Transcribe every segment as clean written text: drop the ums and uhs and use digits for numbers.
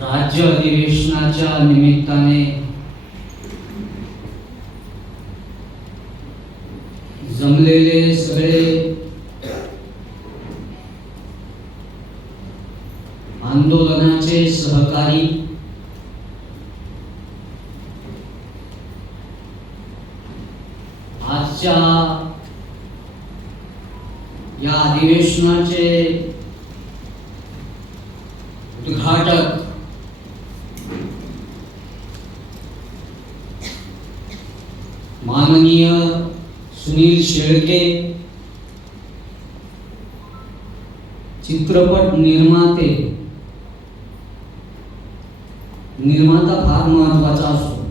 राज्य अधिवेशनाच्या निमित्ताने जमलेले सगळे आंदोलनाचे सहकारी, आजच्या या अधिवेशनाचे उद्घाटक माननीय सुनील शेळके, चित्रपट निर्माता फार महत्वाचा असतो.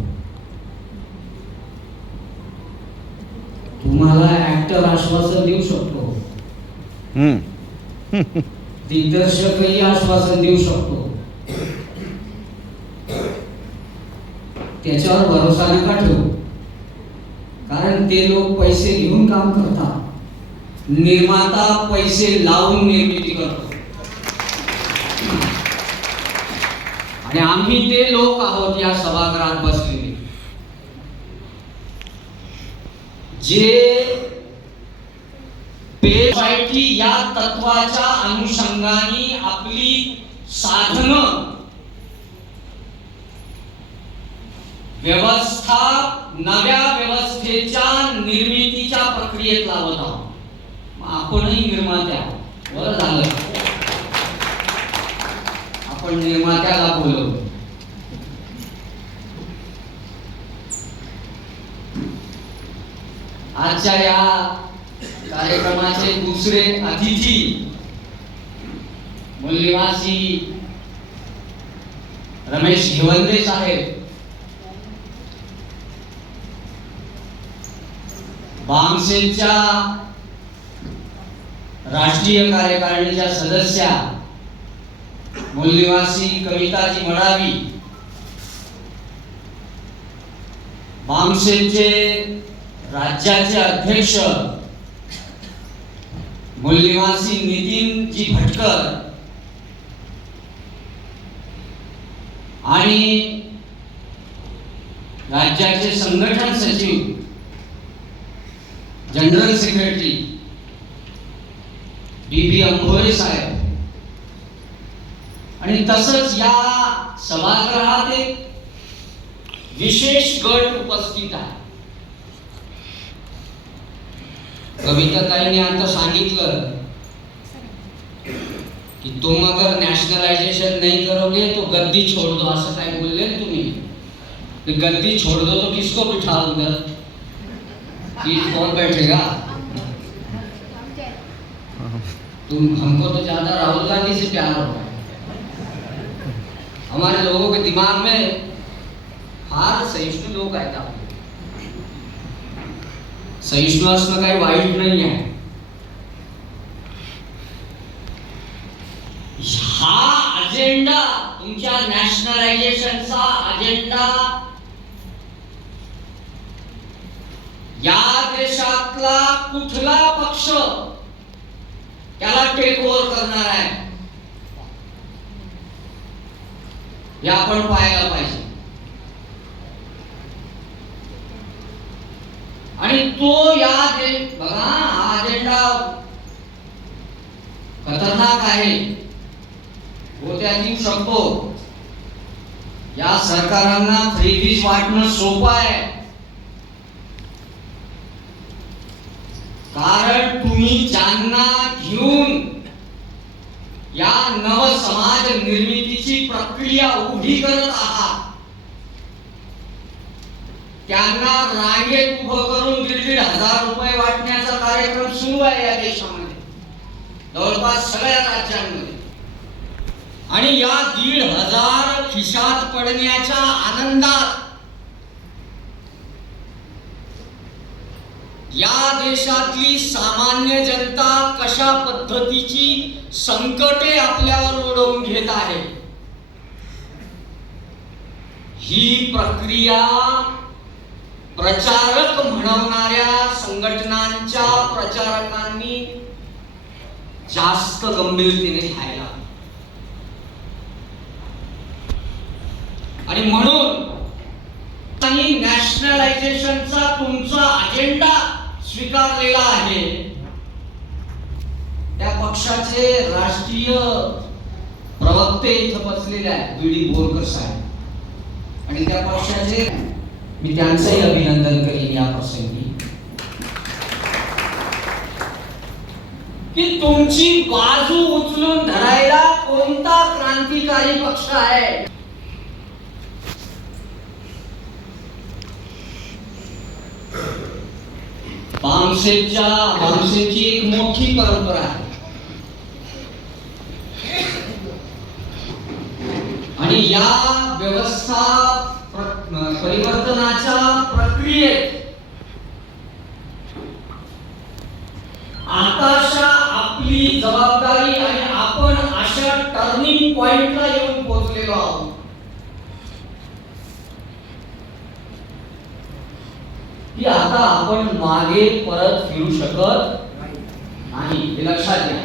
तुम्हाला ऍक्टर आश्वासन देऊ शकतो, दिग्दर्शकही आश्वासन देऊ शकतो, त्याच्यावर भरोसा नका ठेवू, कारण ते लोक पैसे घेऊन काम करतात. निर्माता पैसे लावून निर्मिती करतो आणि आम्ही ते लोक आहोत या सभागृहात बसलेले, जे सोसायटी या तत्वाच्या अनुषंगाने आपली साधनं व्यवस्था नव्या व्यवस्थेच्या निर्मितीच्या प्रक्रियेत लावत आहोत. आपणही निर्मात्या वर झालं, आपण निर्मात्याला बोलवलं. आजच्या या कार्यक्रमाचे दुसरे अतिथी मूल्यवासी रमेश घेवंदे साहेब, बामसेनच्या राष्ट्रीय कार्यकारिणीच्या सदस्या मूल्यवासी कविताजी मडावी, बामसेनचे राज्याचे अध्यक्ष मूल्यवासी नितीनजी भटकर आणि राज्याचे संघटन सचिव जनरल सेक्रेटरी डी.बी. अंभोरे साहेब, आणि तसंच या सभागृहात एक विशेष गट उपस्थित आहे. कविताताईंनी आता सांगितलं कि तुम अगर नेशनलाइजेशन नहीं करोगे तो गद्दी छोड़ दो, असं काय बोलले तुम्ही. गद्दी छोड़ दो तो किसको बिठा उधर, कि कौन बैठेगा. तुम हमको तो ज्यादा राहुल गांधी से प्यार होगा. हमारे लोगों के दिमाग में फार सहिष्णु लोक आहेत. आपले सहिष्णु असणं काही वाईट नाही आहे. हा अजेंडा तुमच्या नॅशनलायझेशनचा अजेंडा या देशातला कुठला पक्ष त्याला टेक ओव्हर करणार आहे हे आपण पाहायला पाहिजे. आणि तो बघा हा अजेंडा खतरनाक आहे, गोत्यात येऊ शकतो. या सरकारांना फ्रीबीज वाटणं सोपं आहे, कारण तुम्ही ज्यांना घेऊन या नव समाज निर्मितीची प्रक्रिया उभी करत आहात त्यांना रांगेत उभं करून 1,500 रुपये वाटण्याचा कार्यक्रम सुरू आहे या देशामध्ये, जवळपास सगळ्या राज्यांमध्ये. आणि या 1,500 खिशात पडण्याच्या आनंदात या देशातली सामान्य जनता कशा पद्धतीची संकटे आपल्यावर ओढवून घेत आहे ही प्रक्रिया प्रचारक म्हणवणाऱ्या संघटनांच्या प्रचारकांनी जास्त गंभीरतेने घ्यायला. आणि म्हणून नॅशनलायझेशनचा तुमचा अजेंडा स्वीकारलेला आहे. त्या पक्षाचे राष्ट्रीय प्रवक्ते इथं बसलेले आहेत, बी.डी. बोरकर साहेब, आणि त्या पक्षाचे मी त्यांचंही अभिनंदन करीन या प्रसंगी की तुमची बाजू उचलून धरायला कोणता क्रांतिकारी पक्ष आहे. बामसेची एक मोठी परंपरा आहे आणि या व्यवस्था परिवर्तनाच्या प्रक्रियेत आताशा आपली जबाबदारी आणि आपण अशा टर्निंग पॉइंटला येऊन पोहोचलेलो आहोत की आता आपण मागे परत फिरू शकत नाही, हे लक्षात घ्या.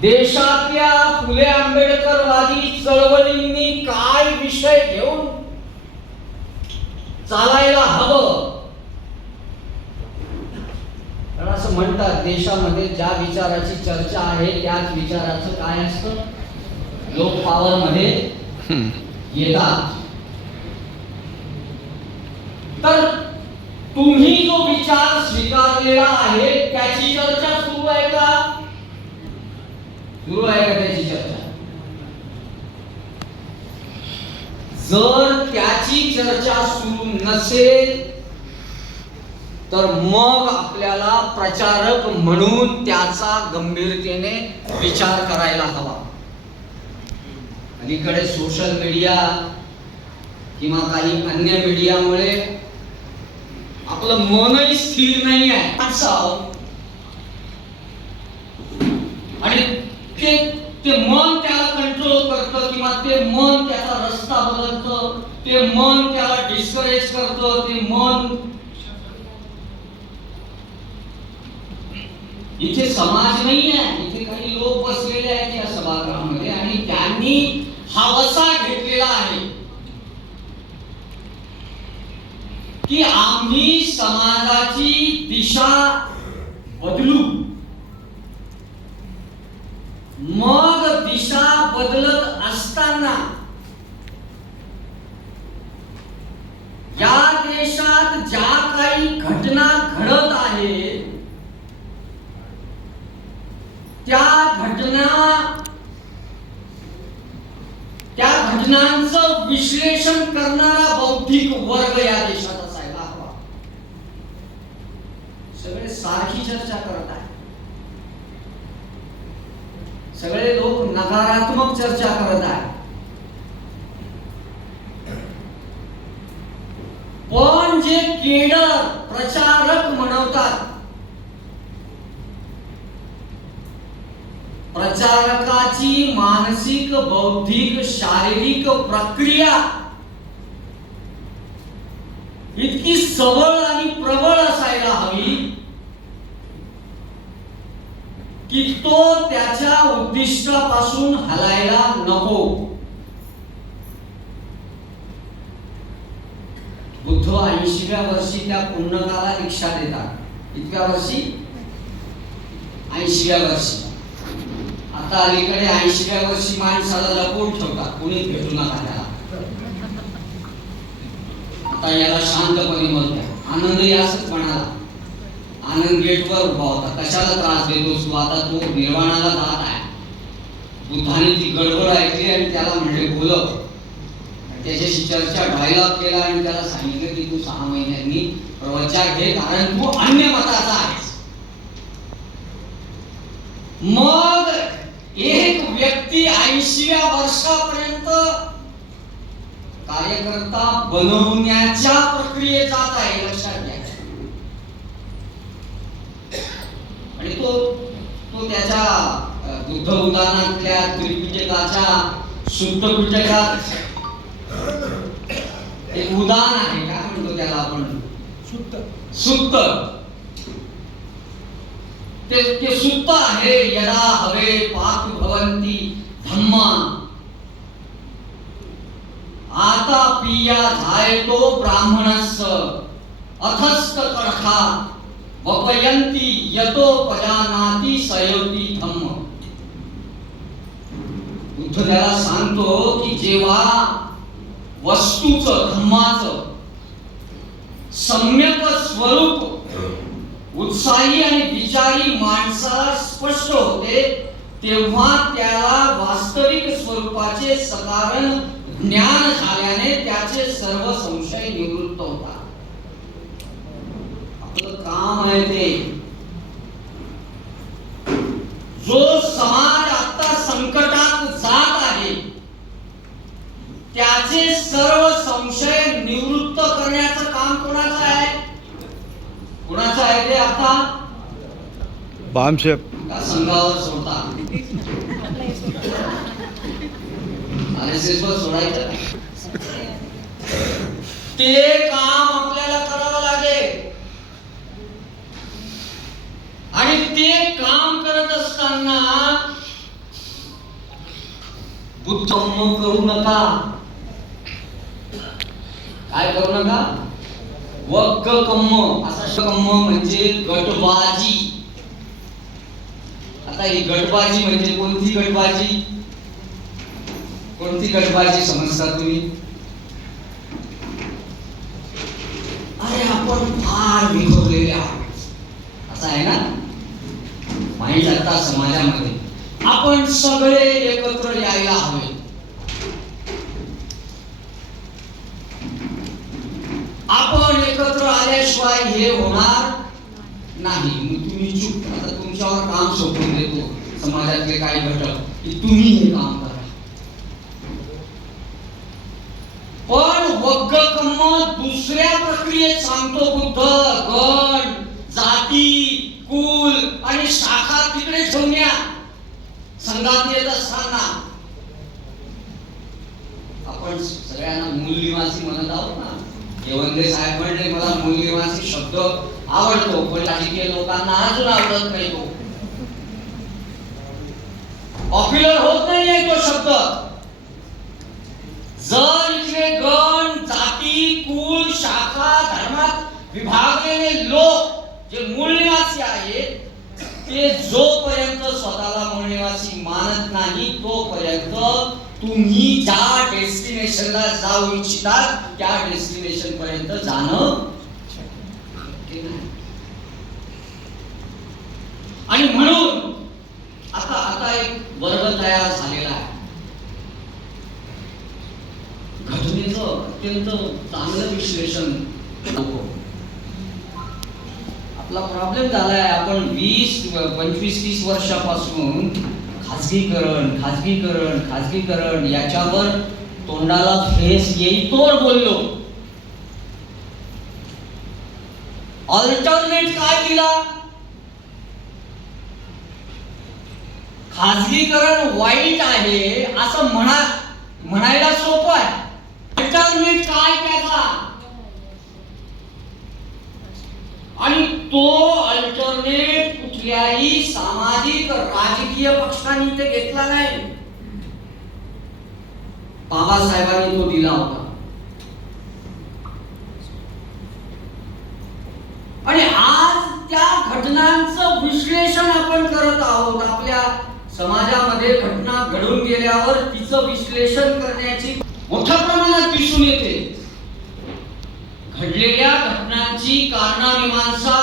देशातल्या फुले आंबेडकरवादी चळवळींनी काय विषय घेऊन चालायला हवं. कारण असं म्हणतात देशामध्ये ज्या विचाराची चर्चा आहे त्याच विचाराचं काय असतं, लोक पॉवर मध्ये येतात. तर तुम्ही जो विचार स्वीकारलेला आहे त्याची चर्चा सुरू आहे का? सुरू आहे का त्याची चर्चा? जर त्याची चर्चा सुरू नसेल तर मग आपल्याला प्रचारक म्हणून त्याचा गंभीरतेने विचार करायला हवा. अलीकडे सोशल मीडिया किंवा काही अन्य मीडियामुळे आपलं मनही स्थिर नाही आहे आणि ते मन त्याला कंट्रोल करतं किंवा ते मन त्याचा रस्ता बदलतं, ते मन त्याला डिस्करेज करतं. ते मन इथे समाज नाही आहे, इथे काही लोक बसलेले आहेत या सभागृहामध्ये आणि त्यांनी हा वसा घेतलेला आहे की आम्ही समाजाची दिशा बदलू. मग दिशा बदलत असताना या देशात ज्या काही घटना घडत आहेत त्या घटनांचं विश्लेषण करणारा बौद्धिक वर्ग या देशात असायला हवा. सगळे सारखी चर्चा करत आहेत, सगळे लोक नकारात्मक चर्चा करत आहेत, पण जे केडर प्रचारक म्हणवतात, प्रचारकाची मानसिक, बौद्धिक, शारीरिक प्रक्रिया इतकी सबळ आणि प्रबळ असायला हवी की तो त्याच्या उद्दिष्टापासून हलायला नको. बुद्ध 80व्या वर्षी त्या पुण्यकाला दीक्षा देतात. इतक्या वर्षी 80व्या वर्षी. आता अलीकडे 80व्या वर्षी माणसाला लपवून ठेवतात, कोणीच भेटू नका त्याला. आता याला शांतपणे मत द्या. आनंदही असंच म्हणाला, आनंद गेटवर उभा होता, कशाला त्रास देतोस तू, आता तो निर्वाणाला जात आहे. बुद्धाने ती गडबड ऐकली आणि त्याला म्हणले बोलव. त्याच्याशी चर्चा डायलॉग केला आणि त्याला सांगितलं की तू 6 महिन्यांनी प्रवचन घे, कारण तू अन्य मताचा आहेस. मग एक व्यक्ती 80व्या वर्षापर्यंत कार्यकर्ता बनवण्याच्या प्रक्रियेत जात आहे, लक्षात घ्या. आणि तो त्याच्या बुद्ध उदाहरणातल्या त्रिपिटकाच्या शुद्ध पिटकात एक उदाहरण आहे, काय म्हणतो त्याला आपण, सुप्त ते सुप्त आहे. यदा हवे पाक भवंती धम्मा, आता पिया झायतो ब्राह्मणस्स अथस्त कडखा वपयंती यतो पजानाती सयोती धम्म. बुद्ध त्याला सांगतो की जेव्हा वस्तूचं धम्माचं सम्यक स्वरूप उत्साही आणि विचारी माणसाला स्पष्ट होते, तेव्हा त्याला वास्तविक स्वरूपाचे सकारण ज्ञान झाल्याने त्याचे सर्व संशय निवृत्त होतात. आपलं काम आहे ते. जो समाज आता संकटात जात आहे त्याचे सर्व संशय निवृत्त करण्याचं काम कोणाचं आहे? कोणाचं आहे ते? आता बामशेप का संघावर सोडता? RSS वर सोडायचं ते काम आपल्याला करावं लागेल. आणि ते काम करत असताना बुद्धम्म करू नका. काय करू नका? वक्क कम्म. असा कम्म म्हणजे गटबाजी. आता ही गटबाजी म्हणजे कोणती गटबाजी? कोणती गटबाजी समजता तुम्ही? अरे आपण फार विखुरलेले आहोत, असं आहे ना माहित आता समाजामध्ये. आपण सगळे एकत्र यायला हवे. आपण एकत्र आल्याशिवाय हे होणार नाही. तुम्ही चूक. आता तुमच्यावर काम सोपवून देतो समाजातले काही घटक की तुम्ही हे काम करा. पण वग्गकम्म दुसऱ्या प्रक्रियेत सांगतो बुद्ध. गण, जाती, कुल आणि शाखा तिकडे ठेवून या. संघात येत असताना आपण सगळ्यांना मूल निवासी म्हणत आहोत ना. येवंदे साहेब म्हणले मला मूल निवासी शब्द आवडतो, पण राजकीय लोकांना अजून आवडत नाही. तो पॉप्युलर होत नाहीये तो शब्द. जर इथले गण, जाती, कुल, शाखा, धर्मात विभागलेले लोक जे मूळ निवासी आहेत ते जोपर्यंत स्वतःला मूळ निवासी मानत नाही तोपर्यंत तुम्ही ज्या डेस्टिनेशनला जाऊ इच्छितात त्या डेस्टिनेशन पर्यंत जाणं शक्य नाही. आणि म्हणून आता एक वर्ग तयार झालेला आहे. घटनेचं अत्यंत चांगलं विश्लेषण नको. आपला प्रॉब्लेम झालाय. आपण 20-25-30 वर्षापासून खाजगीकरण याच्यावर तोंडाला फेस येईतोवर बोललो. अल्टरनेट काय दिला? खाजगीकरण वाईट आहे असं म्हणायला सोपं आहे. अल्टरनेट काय त्याचा? आणि तो अल्टरनेट कुठल्याही सामाजिक राजकीय पक्षांनी ते घेतला नाही. बाबासाहेबांनी तो दिला होता. आणि आज त्या घटनांचं विश्लेषण आपण करत आहोत. आपल्या समाजामध्ये घटना घडून गेल्यावर तिचं विश्लेषण करण्याची मोठ्या प्रमाणात दिसून येते. घडलेल्या घटनांची कारणमीमांसा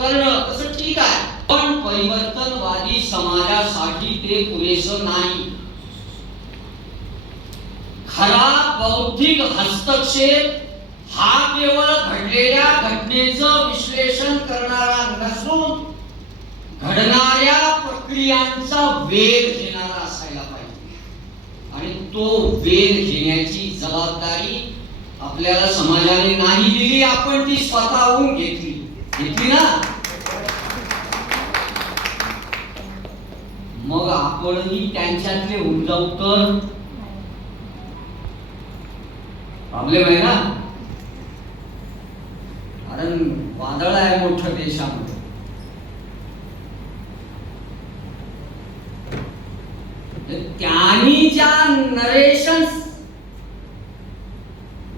करणं तसं ठीक आहे, पण परिवर्तनवादी समाजासाठी ते पुरेसं नाही. खरा बौद्धिक हस्तक्षेप हा केवळ घडलेल्या घटनेचं विश्लेषण करणारा नसून घडणाऱ्या प्रक्रियांचा वेध घेणारा असायला पाहिजे. आणि तो वेध घेण्याची जबाबदारी आपल्याला समाजाने नाही दिली, आपण ती स्वतःहून घेतली ना. मग आपणही त्यांच्यातले होऊन जाऊ तर प्रॉब्लेम आहे ना. कारण वादळ आहे मोठं देशामध्ये. त्यांनी ज्या नरेशन,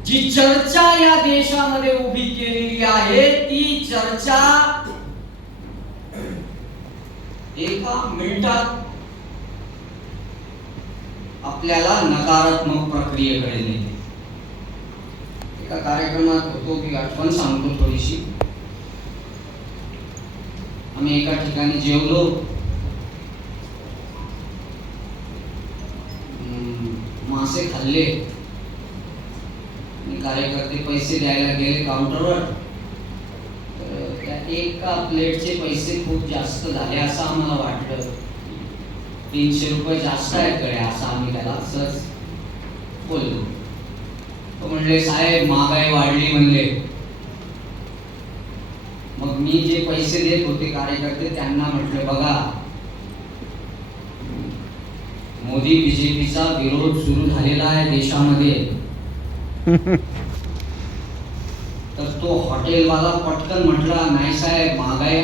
जी चर्चा या देशामध्ये उभी केलेली आहे, ती चर्चा एका मिनिटात आपल्याला नकारात्मक प्रक्रियेकडे नेते. एका कार्यक्रमात होतो की आठवण सांगतो थोडीशी. आम्ही एका ठिकाणी जेवलो. मासे खाल्ले. कार्यकर्ते पैसे द्यायला गेले काउंटरवर. तर त्या एका प्लेटचे पैसे खूप जास्त झाले असं आम्हाला वाटलं. 300 रुपये जास्त आहेत कडे असं आम्ही त्याला सहज बोललो. तो म्हणले साहेब महागाई वाढली म्हणले. मग मी जे पैसे देत होते कार्यकर्ते त्यांना म्हटलं बघा, मोदी बीजेपीचा विरोध सुरू झालेला आहे देशामध्ये. तर तो हॉटेलवाला पटकन म्हटला नाही साहेब महागाई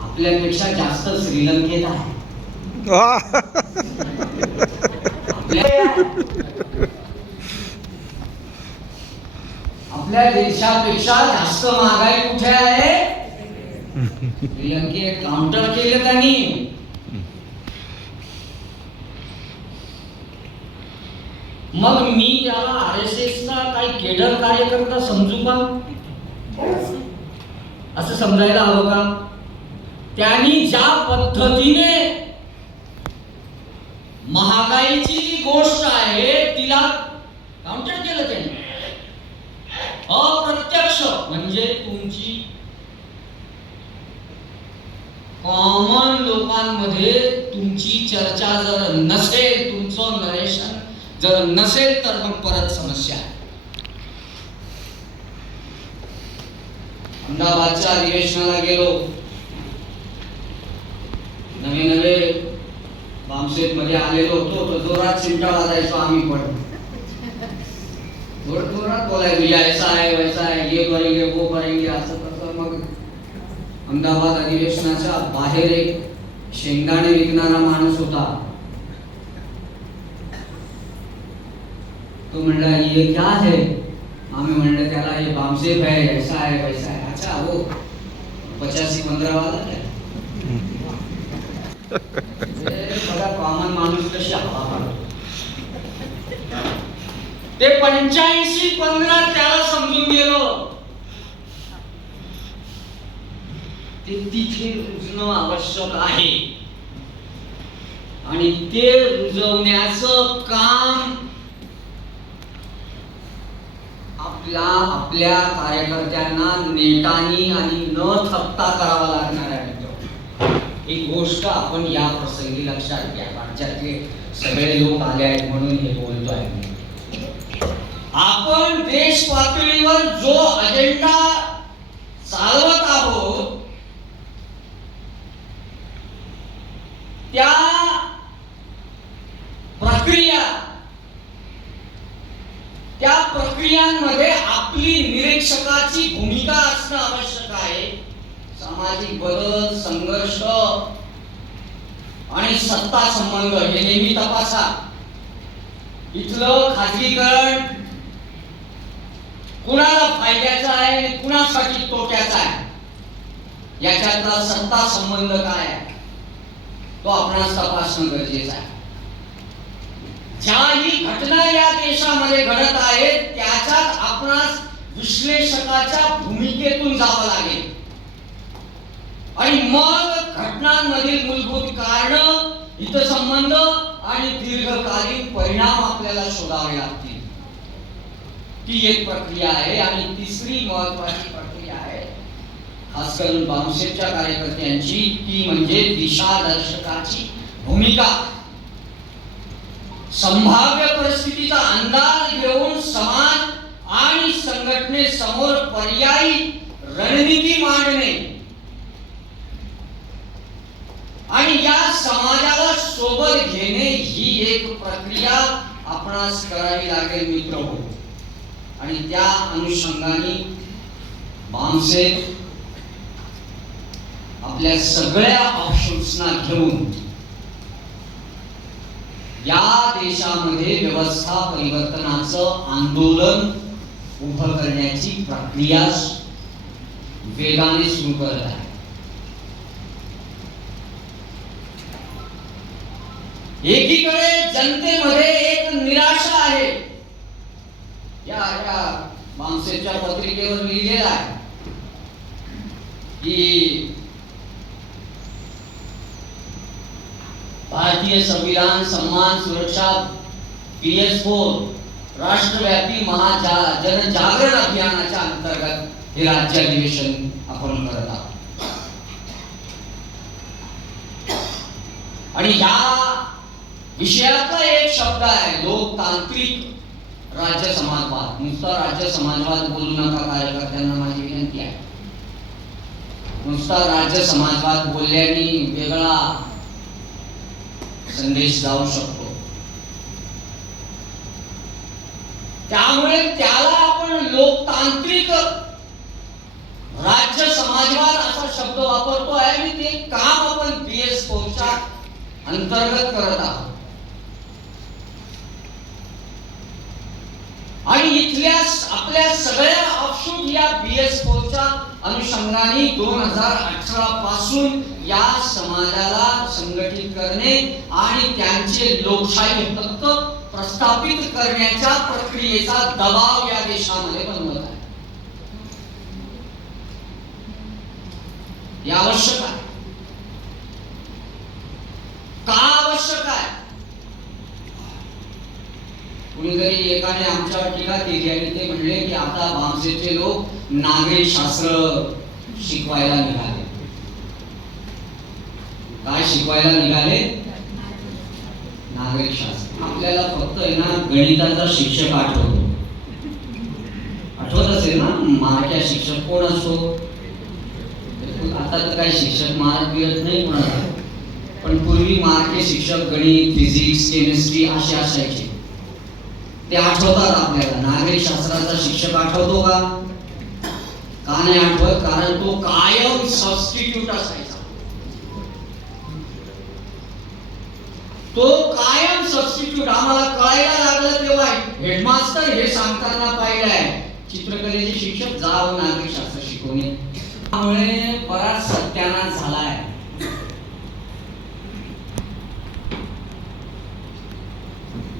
आपल्यापेक्षा जास्त श्रीलंकेत आहे. आपल्या देशापेक्षा जास्त महागाई कुठे आहे? श्रीलंकेत. काउंटर केलं त्यांनी. मग मी त्याला RSSचा काही केडर कार्यकर्ता समजू का? असं समजायला हवं का? त्यांनी ज्या पद्धतीने महागाईची गोष्ट आहे तिला काउंटर केलं त्यांनी. अप्रत्यक्ष म्हणजे तुमची कॉमन लोकांमध्ये तुमची चर्चा जर नसेल, तुमचं नरेशन जर नसेल तर मग परत समस्या आहे. अहमदाबादच्या अधिवेशनाला गेलो. नवे बामसेट मध्ये आलेलो होतो. तर जोरात चिमटा वाजायचो आम्ही पण. जोरात बोलायचो ऐसा आहे वैसा आहे, ये करेंगे वो करेंगे असं तसं. मग अहमदाबाद अधिवेशनाच्या बाहेर एक शेंगदाणे विकणारा माणूस होता. तो म्हणला ये क्या है? आम्ही म्हणलं त्याला ये बामसेफ है, ऐसा है वैसा है. अच्छा वो 85-15 वाला है. बघा कॉमन माणूस कशी हवा काढतो. ते 85-15 त्याला समजून गेलो. ते तिथे रुजणं आवश्यक आहे आणि ते रुजवण्याचं काम आपल्या कार्यकर्त्यांना नेटानी आणि न थकता करावा लागणार आहे. एक गोष्ट आपण या प्रसंगी लक्षात घ्या. राज्यातले सगळे लोक आले आहेत म्हणून हे बोलतोय. आपण देश पातळीवर जो अजेंडा चालवत आहोत त्या प्रक्रियांमध्ये आपली निरीक्षकाची भूमिका असणं आवश्यक आहे. सामाजिक बदल, संघर्ष आणि सत्ता संबंध हे नेहमी तपासा. इथलं खाजगीकरण कुणाला फायद्याचं आहे आणि कुणासाठी तोट्याचं आहे, याच्यातला सत्ता संबंध काय आहे तो आपणास तपासणं गरजेचं आहे. ज्याही घटना या देशामध्ये घडत आहेत त्याच्यात आपणास विश्लेषकाच्या भूमिकेतून जावं लागेल आणि मग घटनांमधील मूलभूत कारण, हितसंबंध आणि दीर्घकालीन परिणाम आपल्याला शोधावे लागतील. ती एक प्रक्रिया आहे. आणि तिसरी महत्वाची प्रक्रिया आहे खास करून बामसेटच्या कार्यकर्त्यांची, ती म्हणजे दिशादर्शकाची भूमिका. संभाव्य परिस्थितीचा अंदाज घेऊन समाज आणि संघटनेसमोर पर्यायी रणनीती मांडणे आणि या समाजाला सोबत घेणे ही एक प्रक्रिया आपणास करावी लागेल मित्रहो. आणि त्या अनुषंगाने बामसेब आपल्या सगळ्या ऑप्शन्सना घेऊन या देशामध्ये व्यवस्था परिवर्तनाचं आंदोलन उभं करण्याची प्रक्रिया वेगाने सुरू करत आहे. एकीकडे जनतेमध्ये एक निराशा आहे. या बामसेबच्या पत्रिकेवर लिहिलेलं आहे की भारतीय संविधान सम्मान सुरक्षा PS4 राष्ट्रव्यापी जनजागरण अभियानाच्या अंतर्गत हे राज्य अधिवेशन आपण करत आहोत. आणि या विषयाचा एक शब्द आहे लोकतांत्रिक राज्य समाजवाद. नुसता राज्य समाजवाद बोलू नका, कार्यकर्त्यांना माझी विनंती आहे. नुसता राज्य समाजवाद बोलल्याने वेगळा संदेश जाऊ शकतो. त्यामुळे त्याला आपण लोकतांत्रिक राज्य समाजवाद असा शब्द वापरतो आहे आणि ते काम आपण PS4च्या अंतर्गत करत आहोत. आणि इथल्या आपल्या सगळ्या ऑफशूट या PS4च्या अनुषंगाने 2018 पासून या समाजाला संघटित करणे आणि त्यांचे लोकशाही हक्क प्रस्थापित करण्याच्या प्रक्रियेचा दबाव या देशामध्ये बनवत आहे. हे आवश्यक आहे. का आवश्यक आहे? कुणीतरी एकाने आमच्यावर टीका केली आणि ते म्हणले की आता बामसेबचे लोक नागरिक शास्त्र शिकवायला निघाले. काय शिकवायला निघाले? नागरिक शास्त्र. आपल्याला फक्त आहे ना गणिताचा शिक्षक आठवतो. आठवत असेल ना, मारक्या शिक्षक कोण असतो? आता तर काही शिक्षक मार्क मिळत नाही कोणाला, पण पूर्वी मारके शिक्षक गणित, फिजिक्स, केमिस्ट्री असे असायचे. ते आठवतात आपल्याला. नागरिक शास्त्राचा शिक्षक आठवतो का? का नाही आठवत? कारण तो कायम सबस्टिट्यूट असायचा. तो कायम सबस्टिट्यूट. आम्हाला कळायला लागलं तेव्हा हेडमास्टर हे सांगताना पाहिलंय चित्रकलेचे शिक्षक जाव नागरिक शास्त्र शिकवणे. त्यामुळे बराच सत्यानाश झालाय.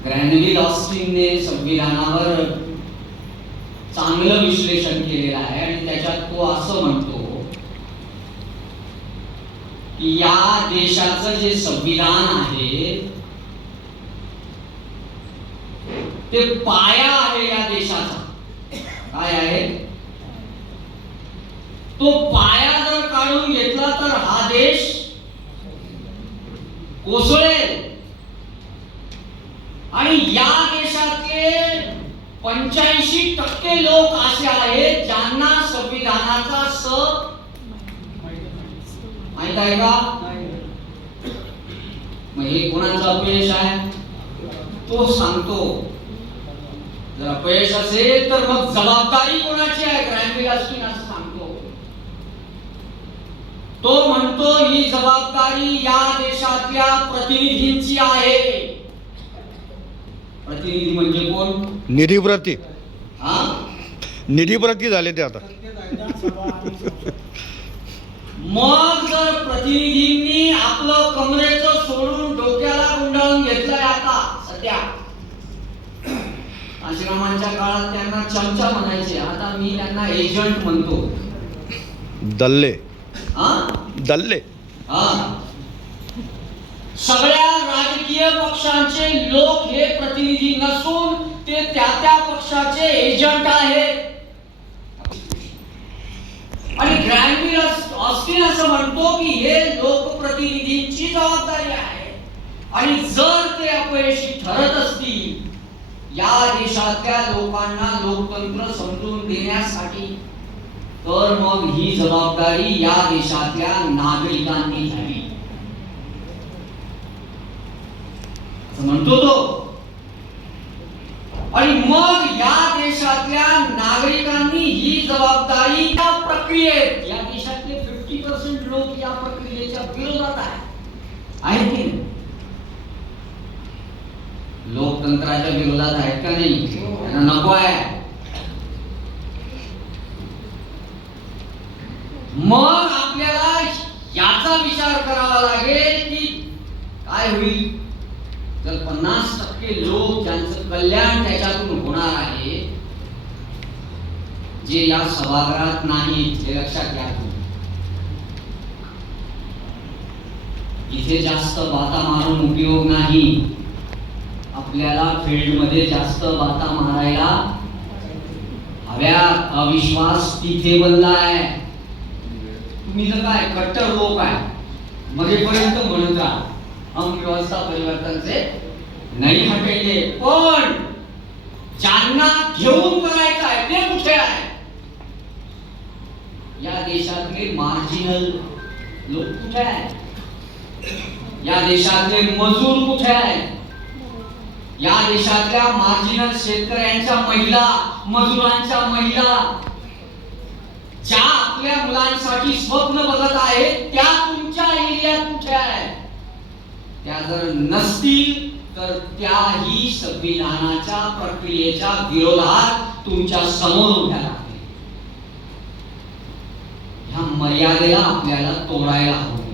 ग्रॅनव्हिल ऑस्टिनने संविधानावर चांगलं विश्लेषण केलेलं आहे आणि त्याच्यात तो असं म्हणतो की या देशाचं जे संविधान आहे ते पाया आहे या देशाचा. काय आहे? तो पाया जर काढून घेतला तर हा देश कोसळेल. आणि या देशातले 85% लोक असे आहेत ज्यांना संविधानाचा माहित आहे का? मग हे कोणाचं अपयश आहे? तो सांगतो. जर अपयश असेल तर मग जबाबदारी कोणाची आहे? ग्रॅनव्हिल ऑस्टिन असं सांगतो. तो म्हणतो ही जबाबदारी या देशातल्या प्रतिनिधींची आहे. प्रतिनिधी म्हणजे कोण? निधीप्रती. निधीप्रती झाले ते आता. मग जर प्रतिनिधींनी आपलं कमरेचं सोडून डोक्याला गुंडाळून घेतलंय आता सध्या. आश्रमांच्या काळात त्यांना चमचा म्हणायचे, आता मी त्यांना एजंट म्हणतो. दल्ले. दल्ले. सगळ्या राजकीय पक्षांचे लोक हे प्रतिनिधी नसून ते त्या पक्षाचे एजंट आहेत. आणि ग्रॅनव्हिल ऑस्टिन असं म्हणतो की हे लोकप्रतिनिधींची जबाबदारी आहे. आणि जर ते अपयशी ठरत असतील या देशातल्या लोकांना लोकतंत्र समजून देण्यासाठी तर मग ही जबाबदारी या देशातल्या नागरिकांनी घ्यावी म्हणतो तो. आणि मग या देशातल्या नागरिकांनी ही जबाबदारी प्रक्रियेत या देशातले 50% लोक या प्रक्रियेच्या विरोधात आहेत की नाही? लोकतंत्राच्या विरोधात आहेत का नाही? त्यांना नको आहे. मग आपल्याला याचा विचार करावा लागेल की काय होईल जर 50% लोक ज्यांचं कल्याण त्याच्यातून होणार आहे, जे या सभागृहात नाहीत, हे लक्षात घ्या. इथे जास्त बाता मारून उपयोग नाही. आपल्याला फील्ड मध्ये जास्त बाता मारायला हव्या. अविश्वास तिथे बनलाय. तुम्ही तर काय कट्टर लोक आहे, मगेपर्यंत म्हणत राहा हम व्यवस्था परिवर्तन से नाही हटेंगे. पण ज्यांना घेऊन करायचं आहे ते कुठे आहे? या देशातले मार्जिनल लोक कुठे आहेत? या देशातले मजूर कुठे आहेत? या देशातल्या मार्जिनल शेतकऱ्यांच्या महिला, मजुरांच्या महिला, ज्या आपल्या मुलांसाठी स्वप्न बघत आहेत, त्या तुमच्या एरियात कुठे आहेत? त्या जर नसतील तर त्याही संविधानाच्या प्रक्रियेच्या विरोधात तुमच्या समोर उभ्या राहतील. ह्या मर्यादेला आपल्याला तोडायला हवं.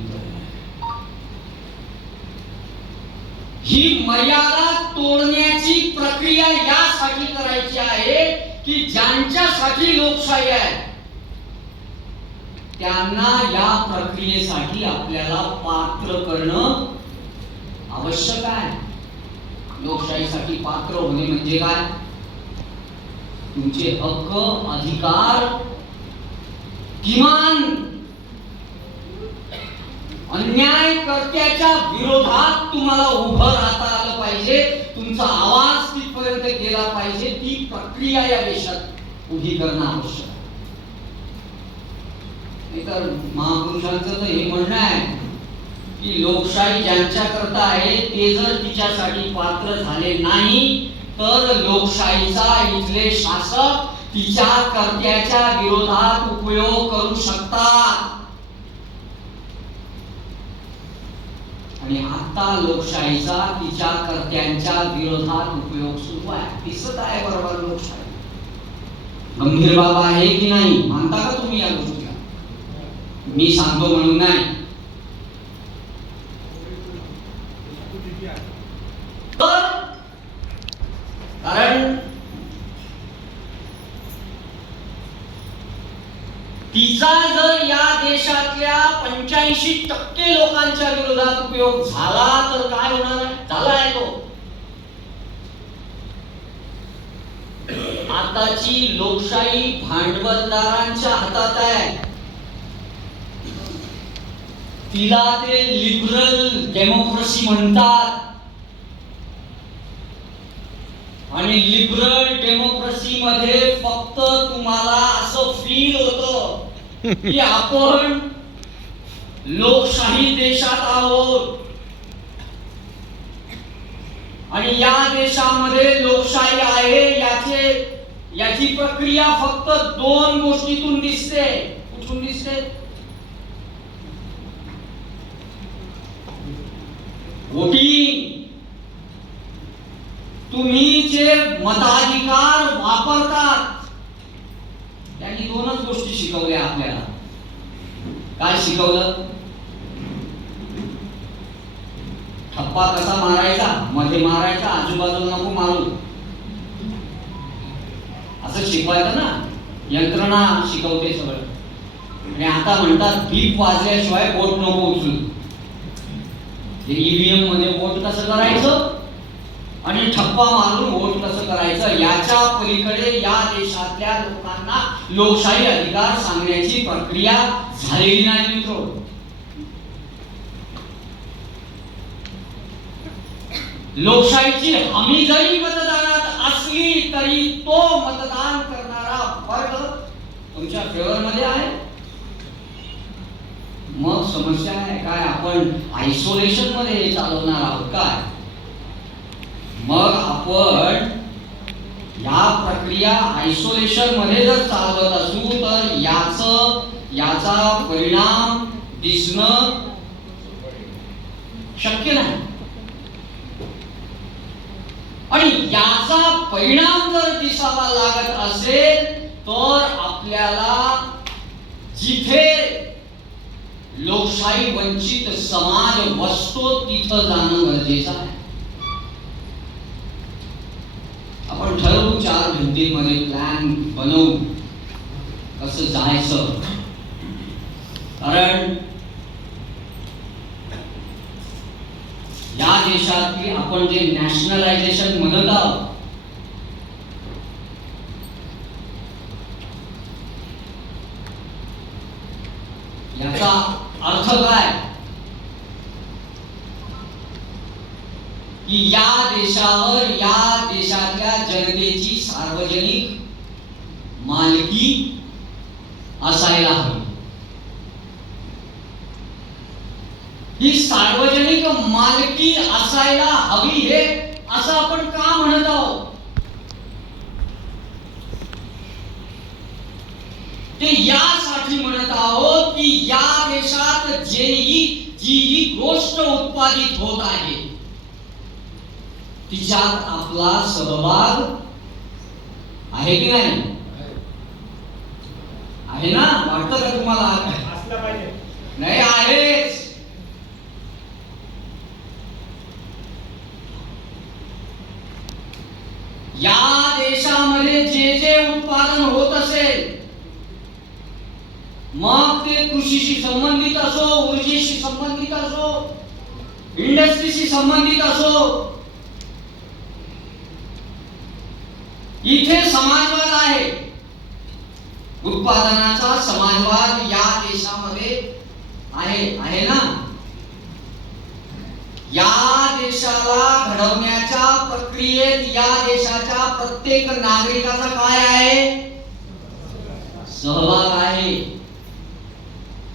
ही मर्यादा तोडण्याची प्रक्रिया यासाठी करायची आहे की ज्यांच्यासाठी लोकशाही आहे त्यांना या प्रक्रियेसाठी आपल्याला पात्र करणं आवश्यक आहे. लोकशाहीसाठी पात्र होणे म्हणजे काय? तुमचे हक्क, अधिकार, किमान अन्यायकर्त्याच्या विरोधात तुम्हाला उभं राहता आलं पाहिजे. तुमचा आवाज तिथपर्यंत गेला पाहिजे. ती प्रक्रिया या देशात उभी करणं आवश्यक आहे. नाहीतर महापुरुषांचं तर हे म्हणणं आहे की लोकशाही ज्यांच्या करता आहे ते जर तिच्यासाठी पात्र झाले नाही तर लोकशाहीचा इथले शासक तिच्या कर्त्याच्या विरोधात उपयोग करू शकतात. आणि आता लोकशाहीचा तिच्या कर्त्यांच्या विरोधात उपयोग सुरू आहे. दिसत आहे बरोबर लोकशाही गंभीर बाब आहे की नाही? मानता का तुम्ही या गोष्टीला? मी सांगतो म्हणून नाही. कारण तिचा जर या देशातल्या 85% लोकांच्या विरोधात उपयोग झाला तर काय होणार आहे? झाला आहे तो. आताची लोकशाही भांडवलदारांच्या हातात आहे. तिला ते लिबरल डेमोक्रेसी म्हणतात. आणि लिबरल डेमोक्रेसी मध्ये फक्त तुम्हाला असं फील होतं की आपण लोकशाही देशात आहोत आणि या देशामध्ये लोकशाही आहे याची प्रक्रिया फक्त 2 गोष्टीतून दिसते. कुठून दिसते? वोटिंग. तुम्ही जे मताधिकार वापरतात त्यांनी 2च गोष्टी शिकवल्या आपल्याला. काय शिकवलं? ठप्पा कसा मारायचा, मध्ये मारायचा, आजूबाजूला नको मारू, असं शिकवायचं ना. यंत्रणा शिकवते सगळं. आणि आता म्हणतात बीप वाजल्याशिवाय वोट नको उचलू. ईव्हीएम मध्ये वोट कसं करायचं आणि ठप्पा मारून वोट कसं करायचं याच्या पलीकडे या देशातल्या लोकांना लोकशाही अधिकार सांगण्याची प्रक्रिया झालेली नाही मित्रो. लोकशाहीची हमी जरी मतदानात असली तरी तो मतदान करणारा वर्ग तुमच्या फेवर मध्ये आहे. मग समस्या आहे काय? आपण आयसोलेशन मध्ये चालवणार आहोत काय? मग आपण या प्रक्रिया आयसोलेशन मध्ये जर चालवत असू तर याचं परिणाम दिसणं शक्य नाही. आणि याचा परिणाम जर दिसावा लागत असेल तर आपल्याला जिथे लोकशाही वंचित समाज वसतो तिथं जाणं गरजेचं आहे. आपण ठरवू 4 भिंतींमध्ये प्लॅन बनवू कसं जायचं. कारण या देशातली आपण जे नॅशनलायझेशन म्हणत आहोत याचा अर्थ काय की या देशावर या देशातल्या जनतेची सार्वजनिक मालकी असायला हवी. ही सार्वजनिक मालकी असायला हवी हे असं आपण का म्हणत आहोत. ते यासाठी म्हणत आहोत की या देशात जी ही गोष्ट उत्पादित होत आहे तिच्यात आपला सहभाग आहे की नाही. आहे ना. वाटतं का तुम्हाला. नाही आहेच. या देशामध्ये जे जे उत्पादन होत असेल मग ते कृषीशी संबंधित असो, ऊर्जेशी संबंधित असो, इंडस्ट्रीशी संबंधित असो, इथे समाजवाद आहे. उत्पादनाचा समाजवाद या देशामध्ये आहे ना. या देशाला घडवण्याच्या प्रक्रियेत या देशाच्या प्रत्येक नागरिकाचा काय आहे. सहभाग आहे.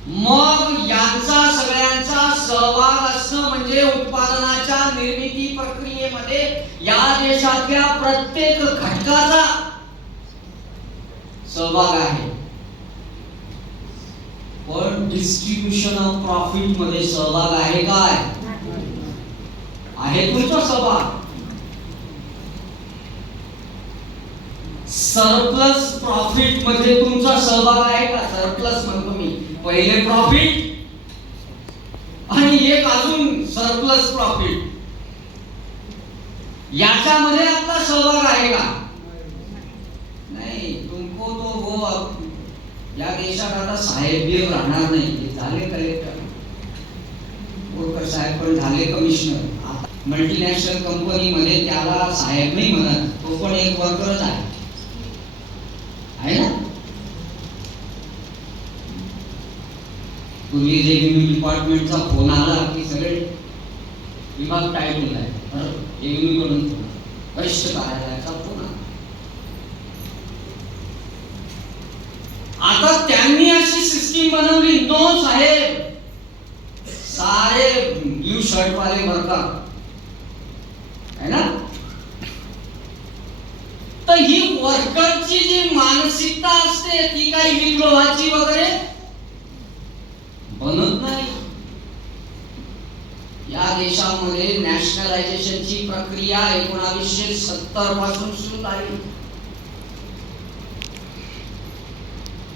मग यांचा सगळ्यांचा सहभाग असणं म्हणजे उत्पादनाच्या निर्मिती प्रक्रियेमध्ये या देशातल्या प्रत्येक घटकाचा सहभाग आहे. पण डिस्ट्रीब्युशन ऑफ प्रॉफिट मध्ये सहभाग आहे काय. आहे तुमचा सहभाग. सरप्लस प्रॉफिट मध्ये तुमचा सहभाग आहे का. सरप्लस म्हणतो मी. पहिले प्रॉफिट आणि एक अजून सरप्लस प्रॉफिट याच्यामध्ये आपला सहभाग आहे का. नाही. तुमको तो वो या देशात आता साहेब बीर राहणार नाही. झाले कलेक्टर बोरकर साहेब पण झाले कमिशनर. मल्टीनॅशनल कंपनी मध्ये त्याला साहेब नाही म्हणत. तो पण एक वर्करच आहे ना. पूर्वी रेव्हेन्यू डिपार्टमेंटचा फोन आला की सगळे विभाग टाईट होत आहे. रेव्हेन्यू कडून वरिष्ठ कार्यालयाचा फोन आला. आता त्यांनी अशी सिस्टीम बनवली. नो साहेब सारे ब्लू शर्ट वाले वर्कर है ना. तर ही वर्करची जी मानसिकता असते ती काही विद्रोहाची वगैरे बनत नाही. या देशामध्ये नॅशनलायझेशनची प्रक्रिया 1970 पासून सुरू झाली.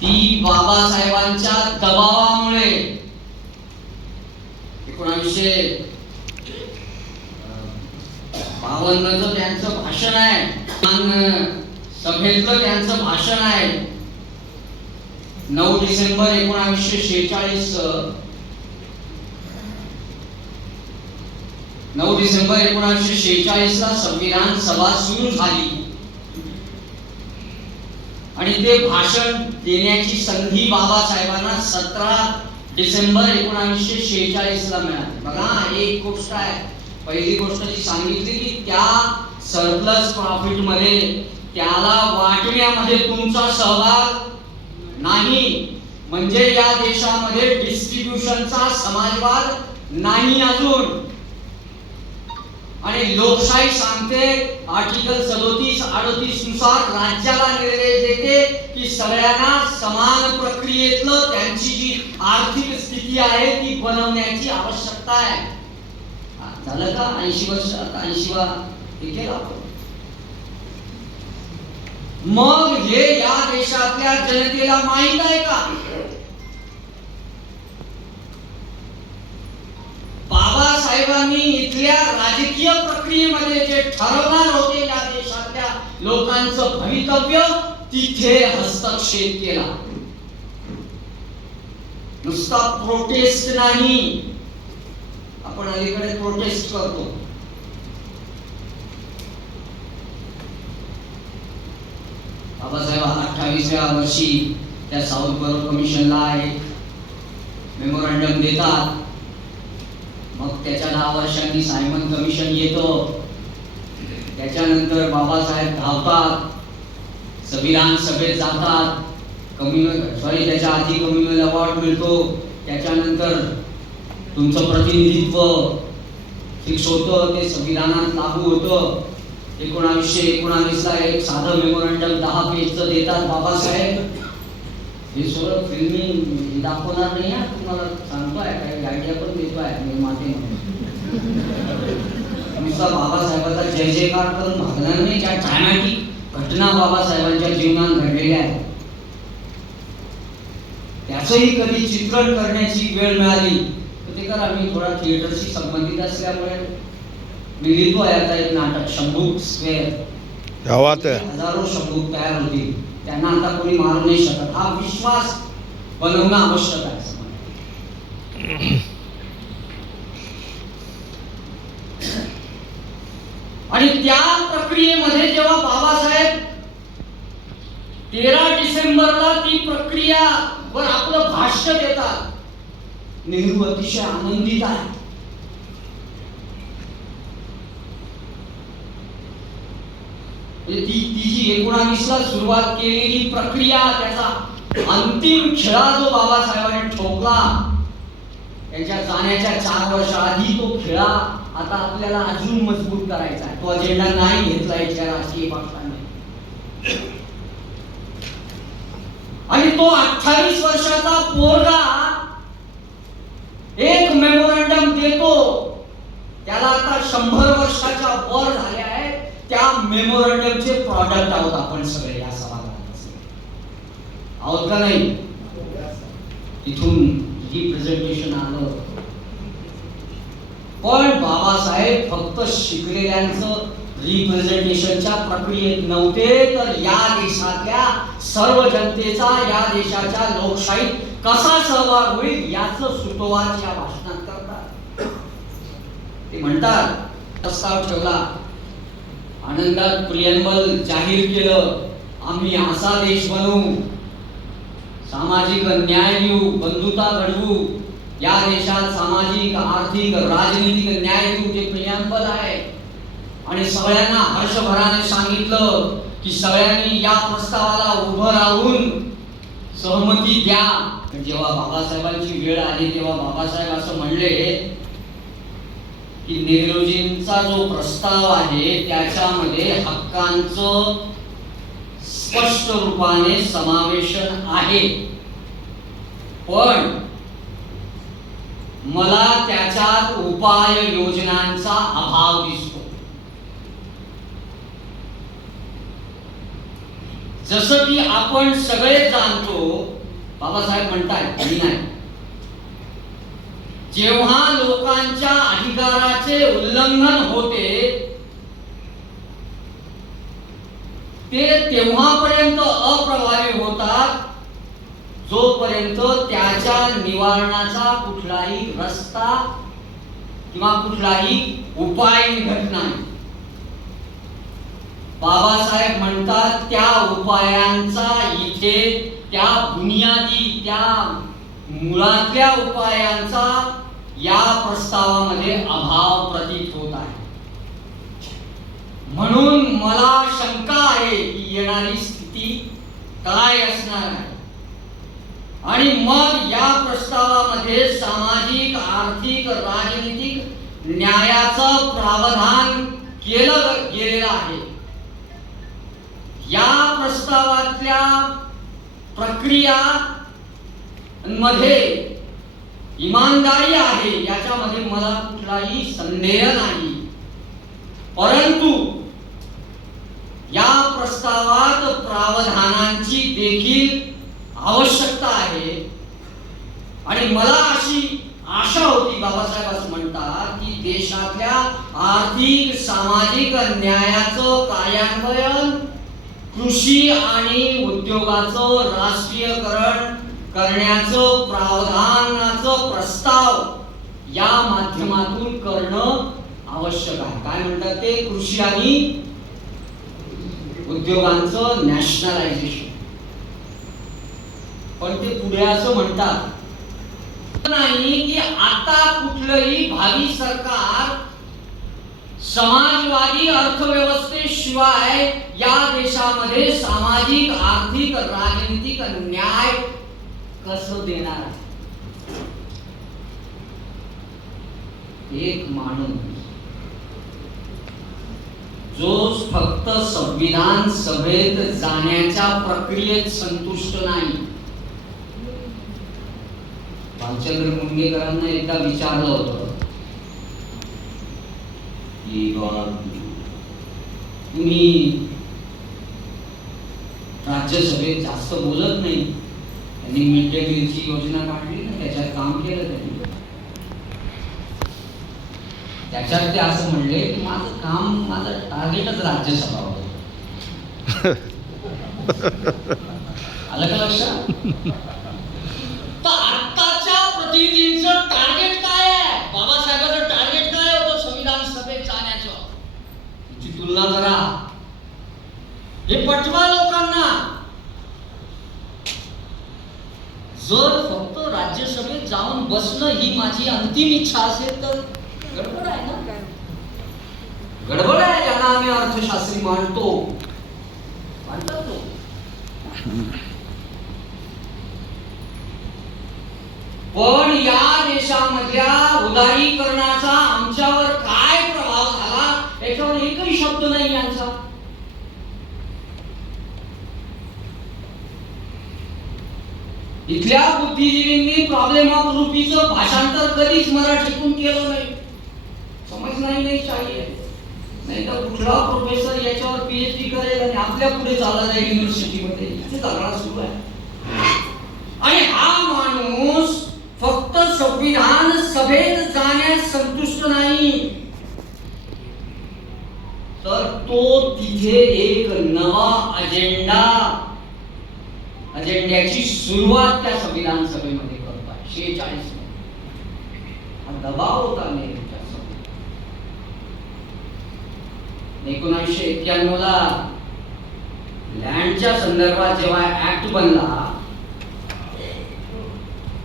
ती बाबासाहेबांच्या दबावामुळे 1952 त्यांचं भाषण आहे. सभेतलं त्यांचं भाषण आहे. 9 डिसेंबर 1946 9 डिसेंबर 1946 ला संविधान सभा सुरू झाली आणि ते भाषण देण्याची संधी बाबासाहेबांना 17 डिसेंबर 1946 ला मिळाली. बघा एक गोष्ट आहे. पहिली गोष्ट जी सांगितली की त्या सरप्लस प्रॉफिट मध्ये त्याला वाटण्यामध्ये तुमचा सहभाग नाही. म्हणजे या देशामध्ये डिस्ट्रीब्युशनचा समाजवाद नाही. अजून आणि लोकशाही सांगते आर्टिकल 37-38 नुसार राज्याला निर्देश देते की सगळ्यांना समान प्रक्रियेतलं त्यांची जी आर्थिक स्थिती आहे ती बनवण्याची आवश्यकता आहे. झालं का 80 वर्ष? आता 80वा हे केलं आपण. मग हे या देशातल्या जनतेला माहित आहे का? बाबासाहेबांनी इथल्या राजकीय प्रक्रियेमध्ये जे ठरवणार होते या देशातल्या लोकांचं भवितव्य, तिथे हस्तक्षेप केला. नुसता प्रोटेस्ट नाही, आपण अलीकडे प्रोटेस्ट करतो. बाबासाहेब 28व्या वर्षी त्या साऊथ बरो कमिशनला एक मेमोरंडम देतात. मग त्याच्या 10 वर्षांनी सायमन कमिशन येतं. त्याच्यानंतर बाबासाहेब धावतात, संविधान सभेत जातात, त्याच्या आधी कम्युनल अवॉर्ड मिळतो. त्याच्यानंतर तुमचं प्रतिनिधित्व फिक्स होतं, ते संविधानात लागू होतं. 1919 ला एक साधं मेमोरंडम 10 पेजचं देतात बाबासाहेब. हे सगळं फिल्मी दाखवणार नाही आहे, तुम्हाला सांगतोय, काही आयडिया पण देतोय निर्माते म्हणून. नुसता बाबासाहेबांचा जय जयकार करून भागणार नाही. ज्या ड्रॅमॅटिक घटना बाबासाहेबांच्या जीवनात घडलेल्या आहेत त्याचंही कधी चित्रण करण्याची वेळ मिळाली तर ते करा. मी थोडा थिएटरशी संबंधित असल्यामुळे मी लिहितोय आता एक नाटक शंभूक स्क्वेअर. हजारो शंभूक तयार होतील, त्यांना आता कोणी मारू नाही शकत. हा विश्वास बनवणं आवश्यक आहे. आणि त्या प्रक्रियेमध्ये जेव्हा बाबासाहेब 13 डिसेंबरला ती प्रक्रिया वर आपलं भाष्य देतात, नेहरू अतिशय आनंदित आहे. ती जी 19 ला सुरुवात केलेली प्रक्रिया, त्याचा अंतिम खेळा जो बाबासाहेबांनी ठोकला त्यांच्या जाण्याच्या 4 वर्ष आधी, तो खेळा आता आपल्याला अजून मजबूत करायचा आहे. तो अजेंडा नाही घेतला इथल्या राजकीय पक्षांनी. आणि तो 28 वर्षाचा पोरगा एक मेमोरंडम देतो, त्याला आता 100 वर्षाच्या वर झाले आहेत. त्या मेमोरंडमचे प्रॉडक्ट आहोत आपण सगळे या सभागृहात आहोत का नाही? इथून रिप्रेझेंटेशन आलं. पण बाबासाहेब फक्त शिकलेल्यांचं रिप्रेझेंटेशनच्या प्रक्रियेत नव्हते, तर या देशातल्या सर्व जनतेचा, या देशाच्या लोकशाहीत कसा सहभाग होईल याचं सुतोवाच या भाषणात करतात. ते म्हणतात, प्रस्ताव ठेवला, आनंदात प्रियंबल जाहीर केलं, आम्ही असा देश बनवू, सामाजिक न्याय देऊ, बंधुता घडवू, या देशात सामाजिक, आर्थिक, राजनीतिक न्याय देऊ. ते प्रियंबल आहे. आणि सगळ्यांना हर्षभराने सांगितलं की सगळ्यांनी या प्रस्तावाला उभं राहून सहमती द्या. जेव्हा बाबासाहेबांची वेळ आली तेव्हा बाबासाहेब असं म्हणले की नेहरूजींचा जो प्रस्ताव आहे त्याच्यामध्ये हक्कांचं स्पष्ट रूपाने समावेशन आहे, पण मला त्याच्यात उपाय योजनांचा अभाव दिसतो. जसं की आपण सगळे जाणतो, बाबासाहेब म्हणतात, मी नाही, जेव्हा लोकांच्या अधिकाराचे उल्लंघन होते ते तेव्हापर्यंत अप्रभावी होतात जोपर्यंत त्याच्या निवारणाचा कुठलाही रस्ता किंवा कुठलाही उपाय निघत नाही. बाबासाहेब म्हणतात त्या उपायांचा इथे, त्या बुनियादी, त्या मुळातल्या उपायांचा या प्रस्तावामध्ये अभाव प्रतीत होत आहे. म्हणून मला शंका आहे की येणारी स्थिती काय असणार आहे. आणि मग या प्रस्तावामध्ये सामाजिक, आर्थिक, राजनीतिक न्यायाचं प्रावधान केलं गेलेलं आहे. या प्रस्तावातल्या प्रक्रिया मध्ये इमानदारी आहे याच्यामध्ये मला कुठलाही संदेह नाही. परंतु या प्रस्तावात प्रावधानांची देखील आवश्यकता आहे आणि मला अशी आशा होती, बाबासाहेब असं म्हणतात की देशातल्या आर्थिक सामाजिक न्यायाचं कार्यान्वयन, कृषी आणि उद्योगाचं राष्ट्रीयकरण करण्याचं प्रावधानाचं प्रस्ताव या माध्यमातून करणं आवश्यक आहे. काय म्हणतात ते? कृषी आणि उद्योगांचं नॅशनलायझेशन. पण ते पुढे असं म्हणतात नाही की आता कुठलंही भावी सरकार समाजवादी अर्थव्यवस्थेशिवाय या देशामध्ये सामाजिक, आर्थिक, राजनीतिक न्याय कसं देणार. एक माणूस जो फक्त संविधान सभेत जाण्याच्या प्रक्रियेत संतुष्ट नाही. भालचंद्र मुंगेकरांना एकदा विचारलं होतं की तुम्ही राज्यसभेत जास्त बोलत नाही, त्यांनी मिड डे मीलची योजना काढली ना, त्याच्यात काम केलं त्यांनी. त्याच्यात ते असं म्हणले की माझं टार्गेटच राज्यसभा होतं. आलं का लक्षात? तर आत्ताच्या प्रतिनिधींचं टार्गेट काय आहे? बाबासाहेबांचं टार्गेट काय होतं संविधान सभेत जाण्याचं? तुमची तुलना करा. हे पटवा लोकांना. जर फक्त राज्यसभेत जाऊन बसणं ही माझी अंतिम इच्छा असेल तर गडबड आहे ना. गडबड आहे. ज्यांना आम्ही अर्थशास्त्री मानतो, मानतात तो. पण या देशामधल्या उदारीकरणाचा आमच्यावर काय प्रभाव झाला याच्यावर एकही शब्द नाही यांचा. इथल्या बुद्धिजीवींनी प्रॉब्लेम ऑफ रुपीचं भाषांतर कधीच मराठीतून केलं नाही. समज नाही चाहिए. नाही तर कुठला प्रोफेसर याच्यावर पीएचडी करेल आणि आपल्या पुढे चालला जाईल युनिव्हर्सिटीमध्ये. इथे झगडा सुरू आहे. आणि हा माणूस फक्त संविधान सभेत जाण्यास संतुष्ट नाही, तर तो तिथे एक नवा अजेंड्याची सुरुवात त्या संविधान सभेमध्ये करतो आहे. 46 हा दबाव होता नेहरूच्या सभेत. 1991 ला लँडच्या संदर्भात जेव्हा ऍक्ट बनला,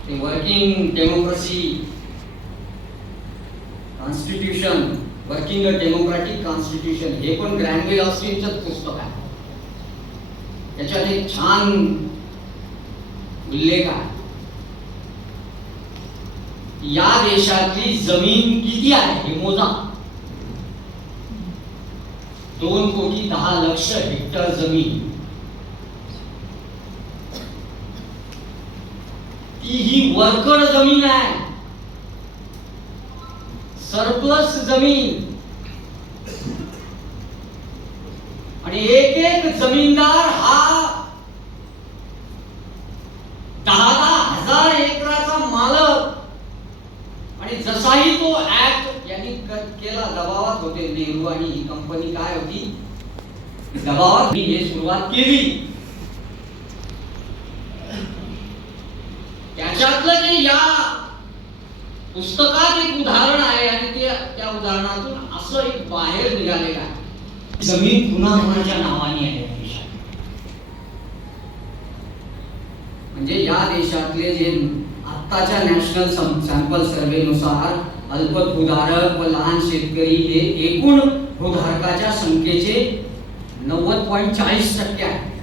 ते working democracy constitution, working democratic constitution, हे पण ग्रॅनविल ऑस्टिनचंच पुस्तक आहे. त्याच्यात एक छान उल्लेख आहे. या देशातली जमीन किती आहे हे मोजा. 2,10,00,000 हेक्टर जमीन. ही वर्कड जमीन आहे, सरप्लस जमीन. आणि एक एक जमीनदार हा 10,000 एकराचा मालक. आणि जसाही तो ऍक्ट यांनी केला, दबावात होते नेहरू आणि ही कंपनी काय होती, दबावात हे सुरुवात केली. त्याच्यातलं जे या पुस्तकात एक उदाहरण आहे आणि त्या उदाहरणातून असं एक बाहेर निघालेलं आहे. जमीन पुन्हा कोणाच्या नावाने आहे देशात. म्हणजे या देशातले जे आत्ताच्या नॅशनल सॅम्पल सर्व्हेनुसार अल्पभूधारक व लहान शेतकरी हे एकूण भूधारकाच्या संख्येचे 90.40% आहे.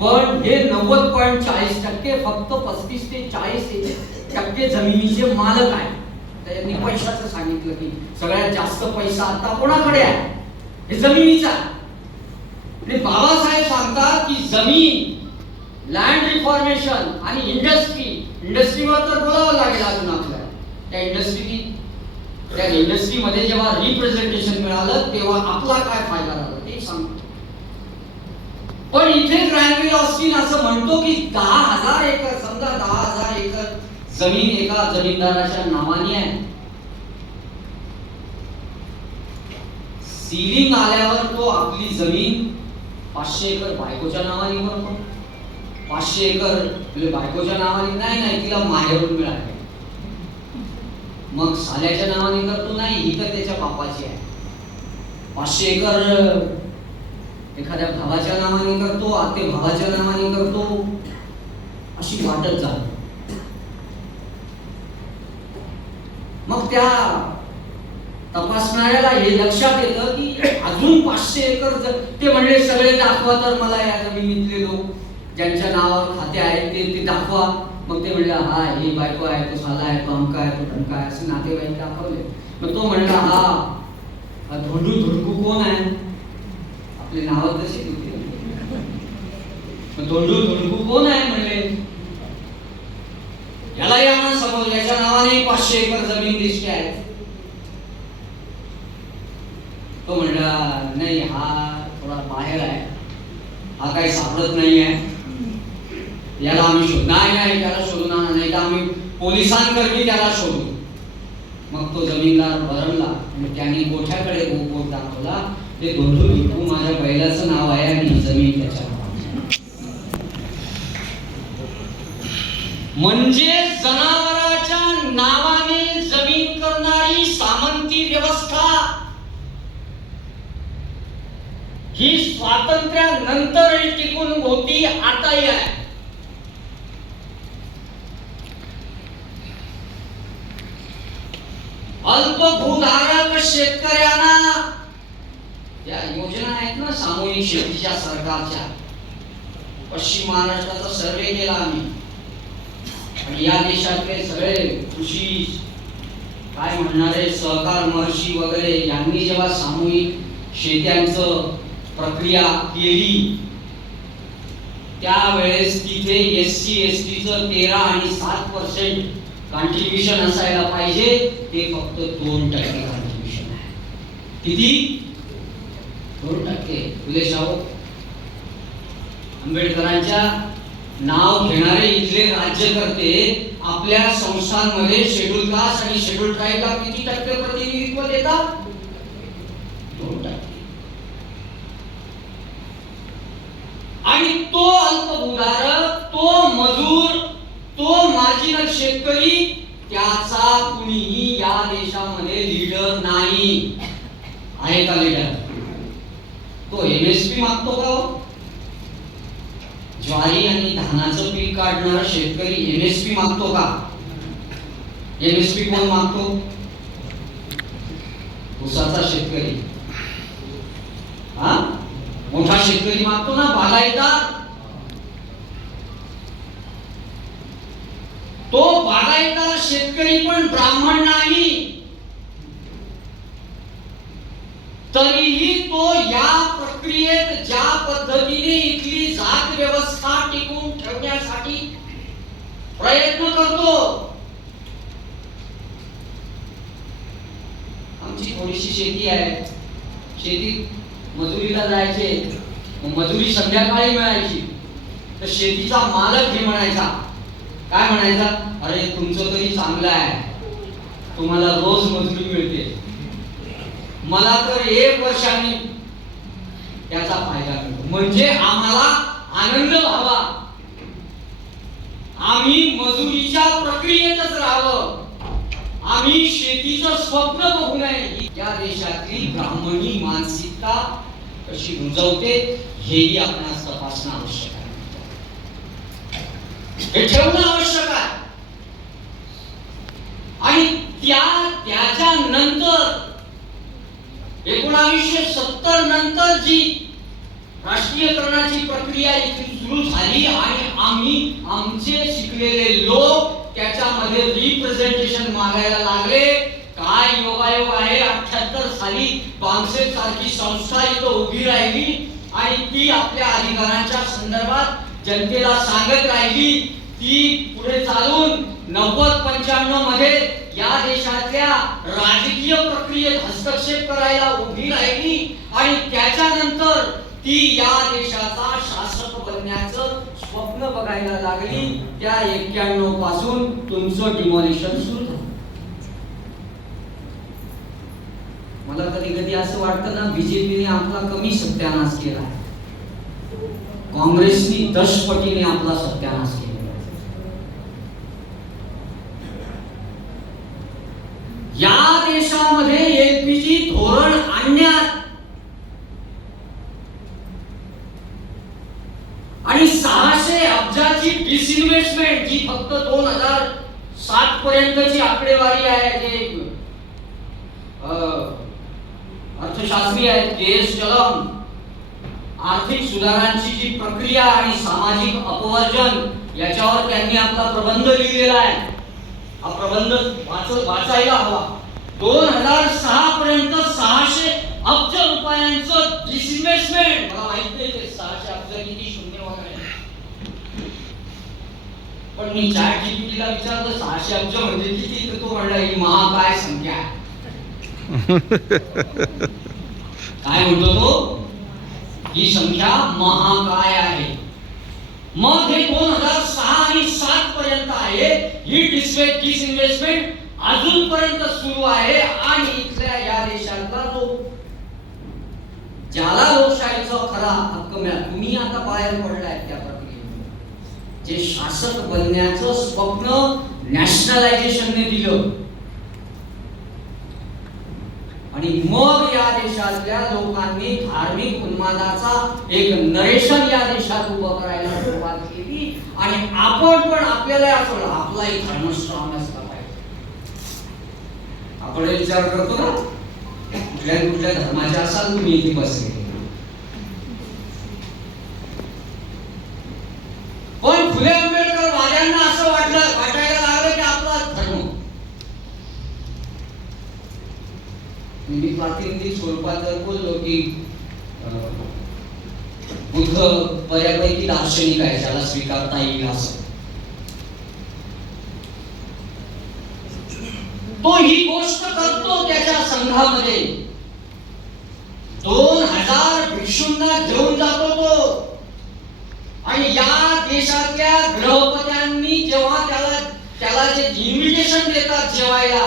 पण हे 90.40% फक्त 35 ते 40% जमिनीचे मालक आहेत. त्यांनी पैशाचं सांगितलं की सगळ्यात जास्त पैसा आता कोणाकडे आहे, हे जमिनीचा. आणि बाबासाहेब सांगतात की जमीन, लँड रिफॉर्मेशन आणि इंडस्ट्रीवर तर बोलावं लागेल अजून आपल्याला. त्या इंडस्ट्रीमध्ये जेव्हा रिप्रेझेंटेशन मिळालं तेव्हा आपला काय फायदा झाला ते सांगतो. पण इथे ग्रँडविल ऑस्टिन असं म्हणतो की 10,000 एकर, समजा 10,000 एकर जमीन एका जमीनदाराच्या नावाने आहे. सीलिंग आल्यावर तो आपली जमीन 500 एकर बायकोच्या नावाने करतो. 500 एकर बायकोच्या नावाने नाही, तिला माहेरून मिळाले. मग साल्याच्या नावाने करतो, नाही ही तर त्याच्या बापाची आहे. 500 एकर एखाद्या भावाच्या नावाने करतो, आते भावाच्या नावाने करतो, अशी वाटत जाते. मग त्या तपासणाऱ्याला हे लक्षात येतं की अजून 500 एकर ते म्हणले सगळे दाखवा तर मला या जमिनीतले लोक ज्यांच्या नावावर खाते आहेत ते दाखवा. मग ते म्हणले हा ही बायको आहे, तो साला आहे, तो अमका आहे, तो ढमका आहे, असे नातेवाईक दाखवले. मग तो म्हणला हा धोंडू धुडकू कोण आहे, आपले नाव तशी होती. धोंडू धुडकू कोण आहे म्हणले, याला या समोर याच्या नावाने 500 एकर जमीन दिसते आहे. तो म्हणला नाही हा थोडा बाहेर आहे, हा काही सापडत नाही आहे, याला आम्ही शोध नाही त्याला शोधून आणा, नाही तर आम्ही पोलिसांकरवी त्याला शोधू. मग तो जमीनदार भरमला आणि त्यांनी गोठ्याकडे बोट दाखवला. ते धोंडू धुडकू माझ्या बैलाचं नाव आहे आणि ही जमीन त्याच्या म्हणजे जनावराच्या नावाने जमीन करणारी सामंती व्यवस्था ही स्वातंत्र्यानंतरही टिकून होती, आताही आहे. अल्पभूधारक शेतकऱ्यांना या योजना आहेत ना सामूहिक शेतीच्या सरकारच्या. पश्चिम महाराष्ट्राचा सर्वे केला आम्ही आणि या देशातले सगळे कृषी काय म्हणणारे सहकार महर्षी वगैरे यांनी जेव्हा सामूहिक शेत्यांचं प्रक्रिया केली त्यावेळेस तिथे SC ST चं 13 आणि 7% कॉन्ट्रिब्युशन असायला पाहिजे, ते फक्त 2% कॉन्ट्रिब्युशन आहे. किती? 2%. फुले शाहू आंबेडकरांच्या नाव घेणारे इथले राज्यकर्ते आपल्या संस्थांमध्ये शेड्यूल कास्ट आणि शेड्यूल ट्राईबला किती टक्के प्रतिनिधित्व देतात? 2%. आणि तो अल्पभूधारक, तो मजूर, तो मार्जिनल शेतकरी, त्याचा कुणीही या देशामध्ये लीडर नाही. आहे का लीडर? तो MSP मागतो का? ज्वारी आणि धानाचं पीक काढणारा शेतकरी MSP मागतो का? MSP कोण मागतो? ऊसाचा शेतकरी. मोठा शेतकरी मागतो ना, बागायतदार. तो बागायतदार शेतकरी पण ब्राह्मण नाही, तरीही तो या प्रक्रियेत ज्या पद्धतीने इथली जात व्यवस्था टिकून ठेवण्यासाठी प्रयत्न करतो. आमची थोडीशी शेती आहे, शेतीत मजुरीला जायचे, मजुरी संध्याकाळी मिळायची, तर शेतीचा मालक हे म्हणायचा, काय म्हणायचा, अरे तुमचं तरी चांगलं आहे, तुम्हाला रोज मजुरी मिळते, मला तर 1 वर्षाने त्याचा फायदा मिळतो. म्हणजे आम्हाला आनंद व्हावा, आम्ही मजुरीच्या प्रक्रियेतच राहावं, आम्ही शेतीचं स्वप्न बघू नये. या देशातली ब्राह्मणी मानसिकता कशी रुजवते हेही आपणास तपासणं आवश्यक आहे, हे ठेवणं आवश्यक आहे. आणि त्याच्यानंतर 1970 नंतर जी राष्ट्रीयकरणाची प्रक्रिया इथे सुरू झाली आणि आम्ही आमचे शिकलेले लोक त्याच्या देशामध्ये रिप्रेझेंटेशन मागायला लागले. काय योगायोग आहे, 78 साली कॉन्सेप्ट सारखी संस्था इथं उभी राहिली आणि ती आपल्या अधिकारांच्या संदर्भात जनतेला सांगत राहिली. ती पुढे चालून 90-95 मध्ये या देशातल्या राजकीय प्रक्रियेत हस्तक्षेप करायला उभी राहिली आणि त्याच्यानंतर ती या देशाचा शासक बनण्याचं स्वप्न बघायला लागली. त्या 91 पासून तुमचं डिमॉलिशन सुरू झालं. मला कधी कधी असं वाटतं ना, बीजेपीने आपला कमी सत्यानाश केला, काँग्रेसनी 10 पटीने आपला सत्यानाश केला. या देशामध्ये एलपीजी धोरण आणण्यात आणि 600 अब्जाची डिसइन्व्हेस्टमेंट, जी फक्त 2007 पर्यंतची आकडेवारी आहे, जे अर्थशास्त्री आहेत के.एस. चलम, आर्थिक सुधारांची जी प्रक्रिया आणि सामाजिक अपवर्जन, याच्यावर त्यांनी आपला प्रबंध लिहिलेला आहे. हा प्रबंध वाचायला हवा. 2006 पर्यंत 600 अब्ज रुपयांचं डिसइन्व्हेस्टमेंट. मला माहित नाही ते 600 अब्ज किती शून्य वगैरे, पण मी चॅट जीपीटीला विचारलं 600 अब्ज म्हणजे किती, तर तो म्हणला ही महाकाय संख्या आहे. काय म्हणतो तो? ही संख्या महाकाय आहे. मग हे 2006 आणि 7 पर्यंत आहे. ही डिसइन्व्हेस्टमेंट अजूनपर्यंत सुरू आहे आणि इथल्या या देशातला जो ज्याला लोकशाहीचा खरा हक्क मिळाला, तुम्ही आता बाहेर पडलाय त्या प्रक्रियेमध्ये. जे शासक बनण्याचं स्वप्न नॅशनलायझेशनने दिलं आणि मग या देशातल्या लोकांनी धार्मिक उन्मादाचा एक नरेशन या देशात उभं करायला सुरुवात केली आणि आपण पण आपल्याला असं आपलाही धर्म स्ट्रॉंग असला पाहिजे. आपण विचार करतो ना, कुठल्या धर्माचे असाल तुम्ही इथे बसले, पण फुले आंबेडकर वाल्यांना असं वाटायला लागलं की आपला धर्म. मी प्रातिनिधिक स्वरूपात जर बोललो की बुद्ध बऱ्यापैकी दार्शनिक आहे, ज्याला स्वीकारता येईल असं, तो ही गोष्ट करतो त्याच्या संघामध्ये. 2000 भिक्षूंना घेऊन जातो तो आणि या देशातल्या गृहपत्यांनी जेव्हा त्याला जे इन्व्हिटेशन देतात जेवायला,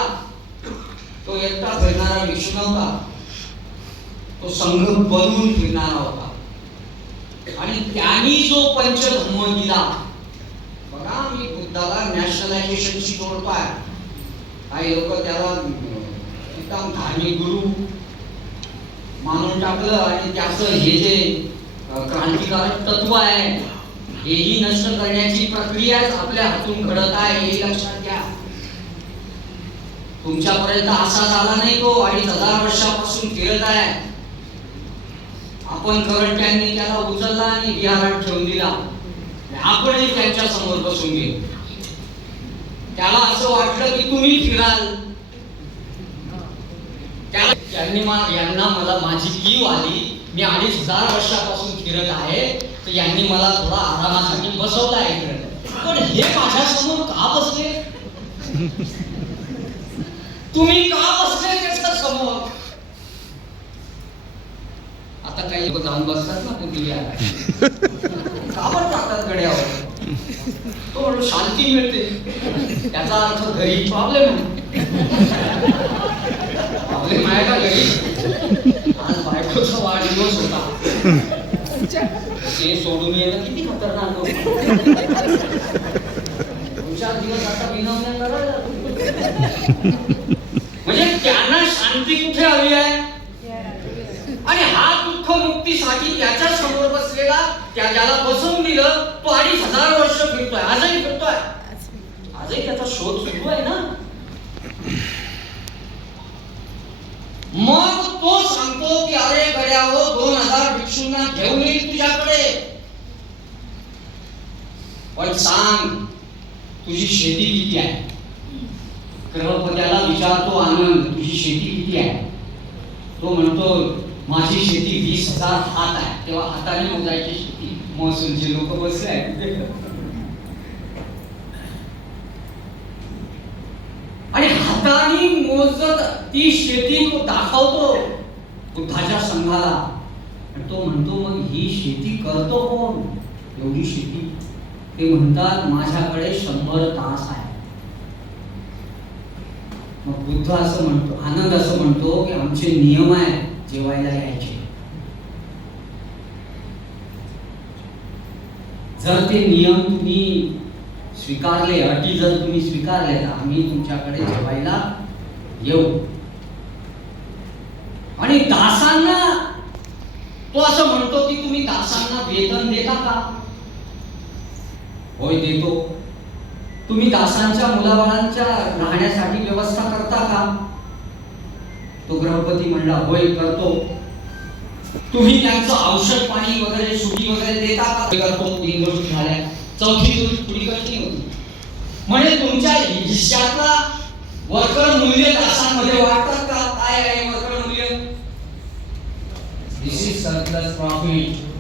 तो एकटा फिरणारा भिक्षू नव्हता, तो संघ बनवून फिरणारा होता. आणि त्यांनी जो पंचधम्म दिला बघा, मी बुद्धाला नॅशनलायझेशनशी जोडतोय. काही लोक त्याला एकदम धार्मिक गुरु मानून टाकलं आणि त्याचं हे जे क्रांतिकारक तत्व आहे हेही नष्ट करण्याची प्रक्रिया आपल्या हातून घडत आहे, हे लक्षात घ्या. तुमच्यापर्यंत असा झाला नाही, तो 2500 वर्षापासून फिरत आहे. आपण करंट्यांनी त्याला उचलला आणि विहारात ठेवून दिला. आपणही त्यांच्या समोर बसून गेलो. त्याला असं वाटलं की तुम्ही फिराल. यांना मला माझी कीव आली, मी 2500 वर्षापासून फिरत आहे, तर यांनी मला थोडा आरामासाठी बसवला आहे. पण हे माझ्या समोर का बसले? तुम्ही का बसले त्याच्या समोर? आता काही लोक जाऊन बसतात ना पुतळ्या, का बरं टाकतात गड्यावर? तो म्हणतो शांती मिळते. त्याचा अर्थ घरी प्रॉब्लेम आहे का घरी? आज बायकोचा वाढदिवस होता, ते सोडून येणं किती खतरनाक होतं. 2-4 दिवस आता विनवण्या करायला, म्हणजे त्यांना शांती कुठे हवी आहे? आणि हा दुःख मुक्तीसाठी त्याच्या समोर बसलेला, ज्याला बसवून दिलं, तो 2500 वर्ष फिरतोय, आजही फिरतोय, आजही त्याचा शोध सुरू आहे ना. मग तो सांगतो की अरे गड्यावर 2000 भिक्षूंना घेऊन येईल तुझ्याकडे, पण सांग तुझी शेती किती आहे? ग्रहपत्याला विचारतो आनंद, तुझी शेती किती आहे? तो म्हणतो माझी शेती 20,000 हात आहे. तेव्हा हाताने मोजायची शेती, महसूलचे लोक बसले आहेत. आणि हाताने मोजत ती शेती तो दाखवतो बुद्धाच्या संघाला. आणि तो म्हणतो मग ही शेती करतो कोण एवढी शेती? ते म्हणतात माझ्याकडे 100 तास आहे. मग बुद्ध असं म्हणतो, आनंद असं म्हणतो की आमचे नियम आहे जेवायला यायचे. जर ते नियम तुम्ही स्वीकारले, अटी जर तुम्ही स्वीकारले तर आम्ही तुमच्याकडे जेवायला येऊ. आणि दासांना तो असं म्हणतो की तुम्ही दासांना वेतन देता का? होय देतो. तुम्ही दासांच्या मुलाबाळांच्या राहण्यासाठी व्यवस्था करता का? तो गृहपती म्हणला होय करतो. तुम्ही त्यांचं औषध पाणी वगैरे सुटी वगैरे देता का? करतो. 3 गोष्टी झाल्या. चौथी पुढी कशी होती म्हणे तुमच्या हिश्श्यातला वर्कर मूल्य दासांमध्ये वाटतात का? काय आहे वर्कर मूल्य? दिस इज सरप्लस प्रॉफिट.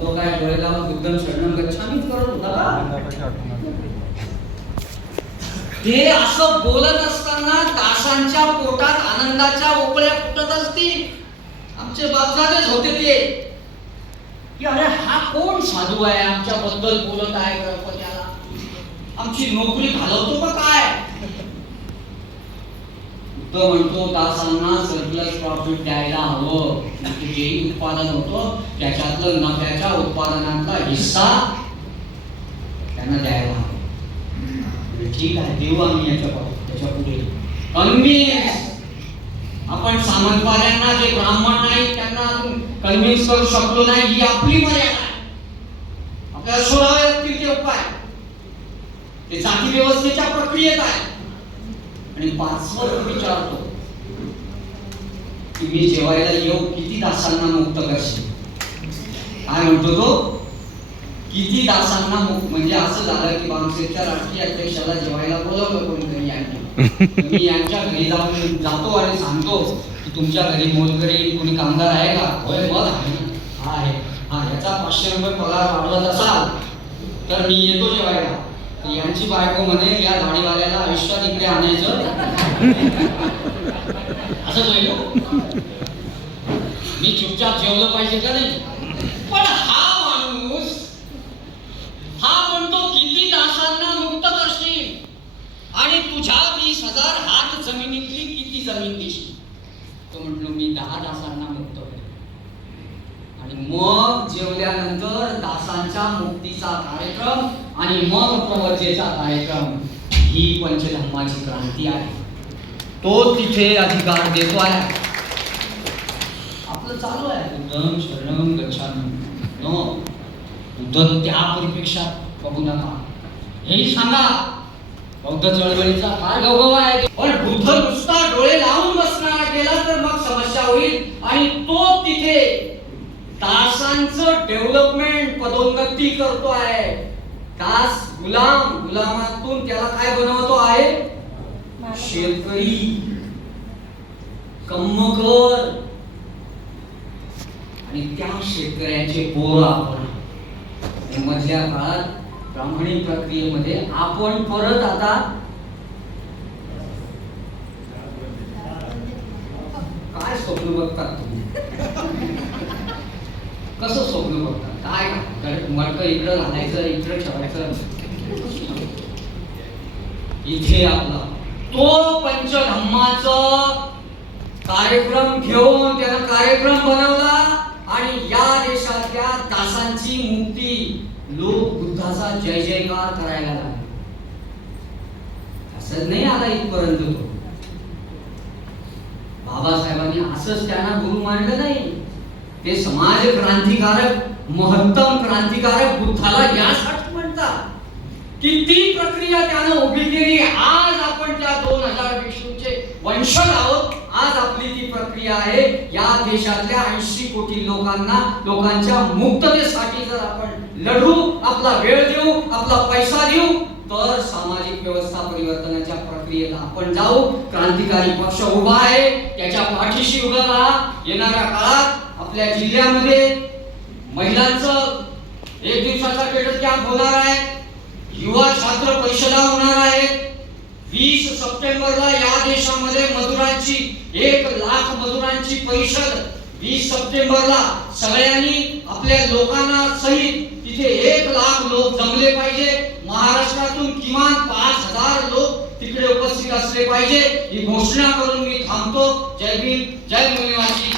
तो काय डोळ्याला बुद्धम शरणम गच्छामी करत होता का? ते असं बोलत असताना दासांच्या पोटात आनंदाच्या ओकळ्या फुटत असतील. आमचे बापदादेच होते ते की अरे हा कोण साधू आहे आमच्या बद्दल बोलत आहे गणपत्याला, आमची नोकरी घालवतो का काय? तो म्हणतो दासांना सरप्लस प्रॉफिट द्यायला हवं. जेही उत्पादन होतं त्याच्यातलं नफ्याच्या उत्पादनातला हिस्सा त्यांना द्यायला हवा. ठीक आहे देऊ आम्ही याच्या पुढे. कन्व्हिन्स आपण सामंतवाल्यांना जे ब्राह्मण नाही त्यांना कन्व्हिन्स करू शकलो नाही ही आपली मर्यादा आहे. आपल्याला शोधावे लागतील ते उपाय. ते जाती व्यवस्थेच्या प्रक्रियेत आहे. आणि 5वं विचारतो की मी जेवायला येऊ किती दासांना मुक्त करशील? काय म्हणतो तो? किती दासांना मुक्त? म्हणजे असं झालं की बांगसेच्या राष्ट्रीय अध्यक्षाला जेवायला बोलवलं कोणीतरी यांनी. मी यांच्या घरी जातो आणि सांगतो की तुमच्या घरी मोलकरी कोणी कामगार आहे का? होय मग आहे. हा याचा 500 रुपये पगार वाढवत असाल तर मी येतो जेवायला. यांची बायको म्हणे या दाढीवाल्याला आयुष्यात इकडे आणायचं असं बोललो. मी चुपचाप जेवलं पाहिजे का नाही? पण हा माणूस हा म्हणतो किती दासांना मुक्त करशील आणि तुझ्या 20,000 हात जमिनीतली किती जमीन देशील? तो म्हटलो मी 10 दासांना मुक्त करेन. आणि मग जेवल्यानंतर दासांच्या मुक्तीचा कार्यक्रम आणि मग प्रवर्जेचा कार्यक्रम ही पंचधम्माची क्रांती आहे. तो तिथे अधिकार देतो आहे. आपलं चालू आहे बुद्धं शरणं गच्छामि. नो बुद्ध त्या परिपेक्षात बघू नका हेही सांगा. बौद्ध चळवळीचा फार गौरव आहे. पण बुद्ध नुसता डोळे लावून बसणार गेला तर मग समस्या होईल. आणि तो तिथे दासांचं डेव्हलपमेंट पदोन्नती करतो आहे. दास गुलामातून त्याला काय बनवतो आहे? शेतकरी, कम्मकर. आणि त्या शेतकऱ्यांचे पोर आपण मधल्या काळात ब्राह्मणी प्रक्रियेमध्ये आपण परत आता काय स्वप्न बघतात तुम्ही? कसं स्वप्न बघतात? काय मडकं इकडं घालायचं, इकडं ठेवायचं. इथे आपला तो पंचधम्माचा कार्यक्रम घेऊन त्यानं कार्यक्रम बनवला आणि या देशातल्या दासांची मुक्ती लोक बुद्धाचा जय जयकार करायला लागले. असं नाही आला इथपर्यंत तो. बाबासाहेबांनी असंच त्यांना गुरु मानलं नाही. ते समाज क्रांतिकारक, महत्तम क्रांतिकारक बुद्धाला यासाठी म्हणतात की ती प्रक्रिया त्यानं उभी केली. आज आपण त्या 2000 भिक्षूंचे वंशज आहोत. आज आपली ती प्रक्रिया आहे. या देशातल्या 80 कोटी लोकांच्या मुक्ततेसाठी जर आपण लढू, आपला वेळ देऊ, आपला पैसा देऊ तर सामाजिक व्यवस्था परिवर्तनाच्या प्रक्रियेत आपण जाऊ. क्रांतिकारी पक्ष उभा आहे, त्याच्या पाठीशी उभा राहा. येणाऱ्या काळात आपल्या जिल्ह्यामध्ये महिलांचं 1 दिवसाचा केडर कॅम्प होणार आहे. युवा छात्र परिषदा होणार आहेत. 20 सप्टेंबरला या देशामध्ये मजुरांची 1 लाख मजुरांची परिषद 20 सप्टेंबरला सगळ्यांनी आपल्या लोकांना सहित तिथे 1 लाख लोक जमले पाहिजे. महाराष्ट्रातून किमान 5000 लोक तिकडे उपस्थित असले पाहिजे. ही घोषणा करून मी थांबतो. जय भीम, जय मुनिवासी.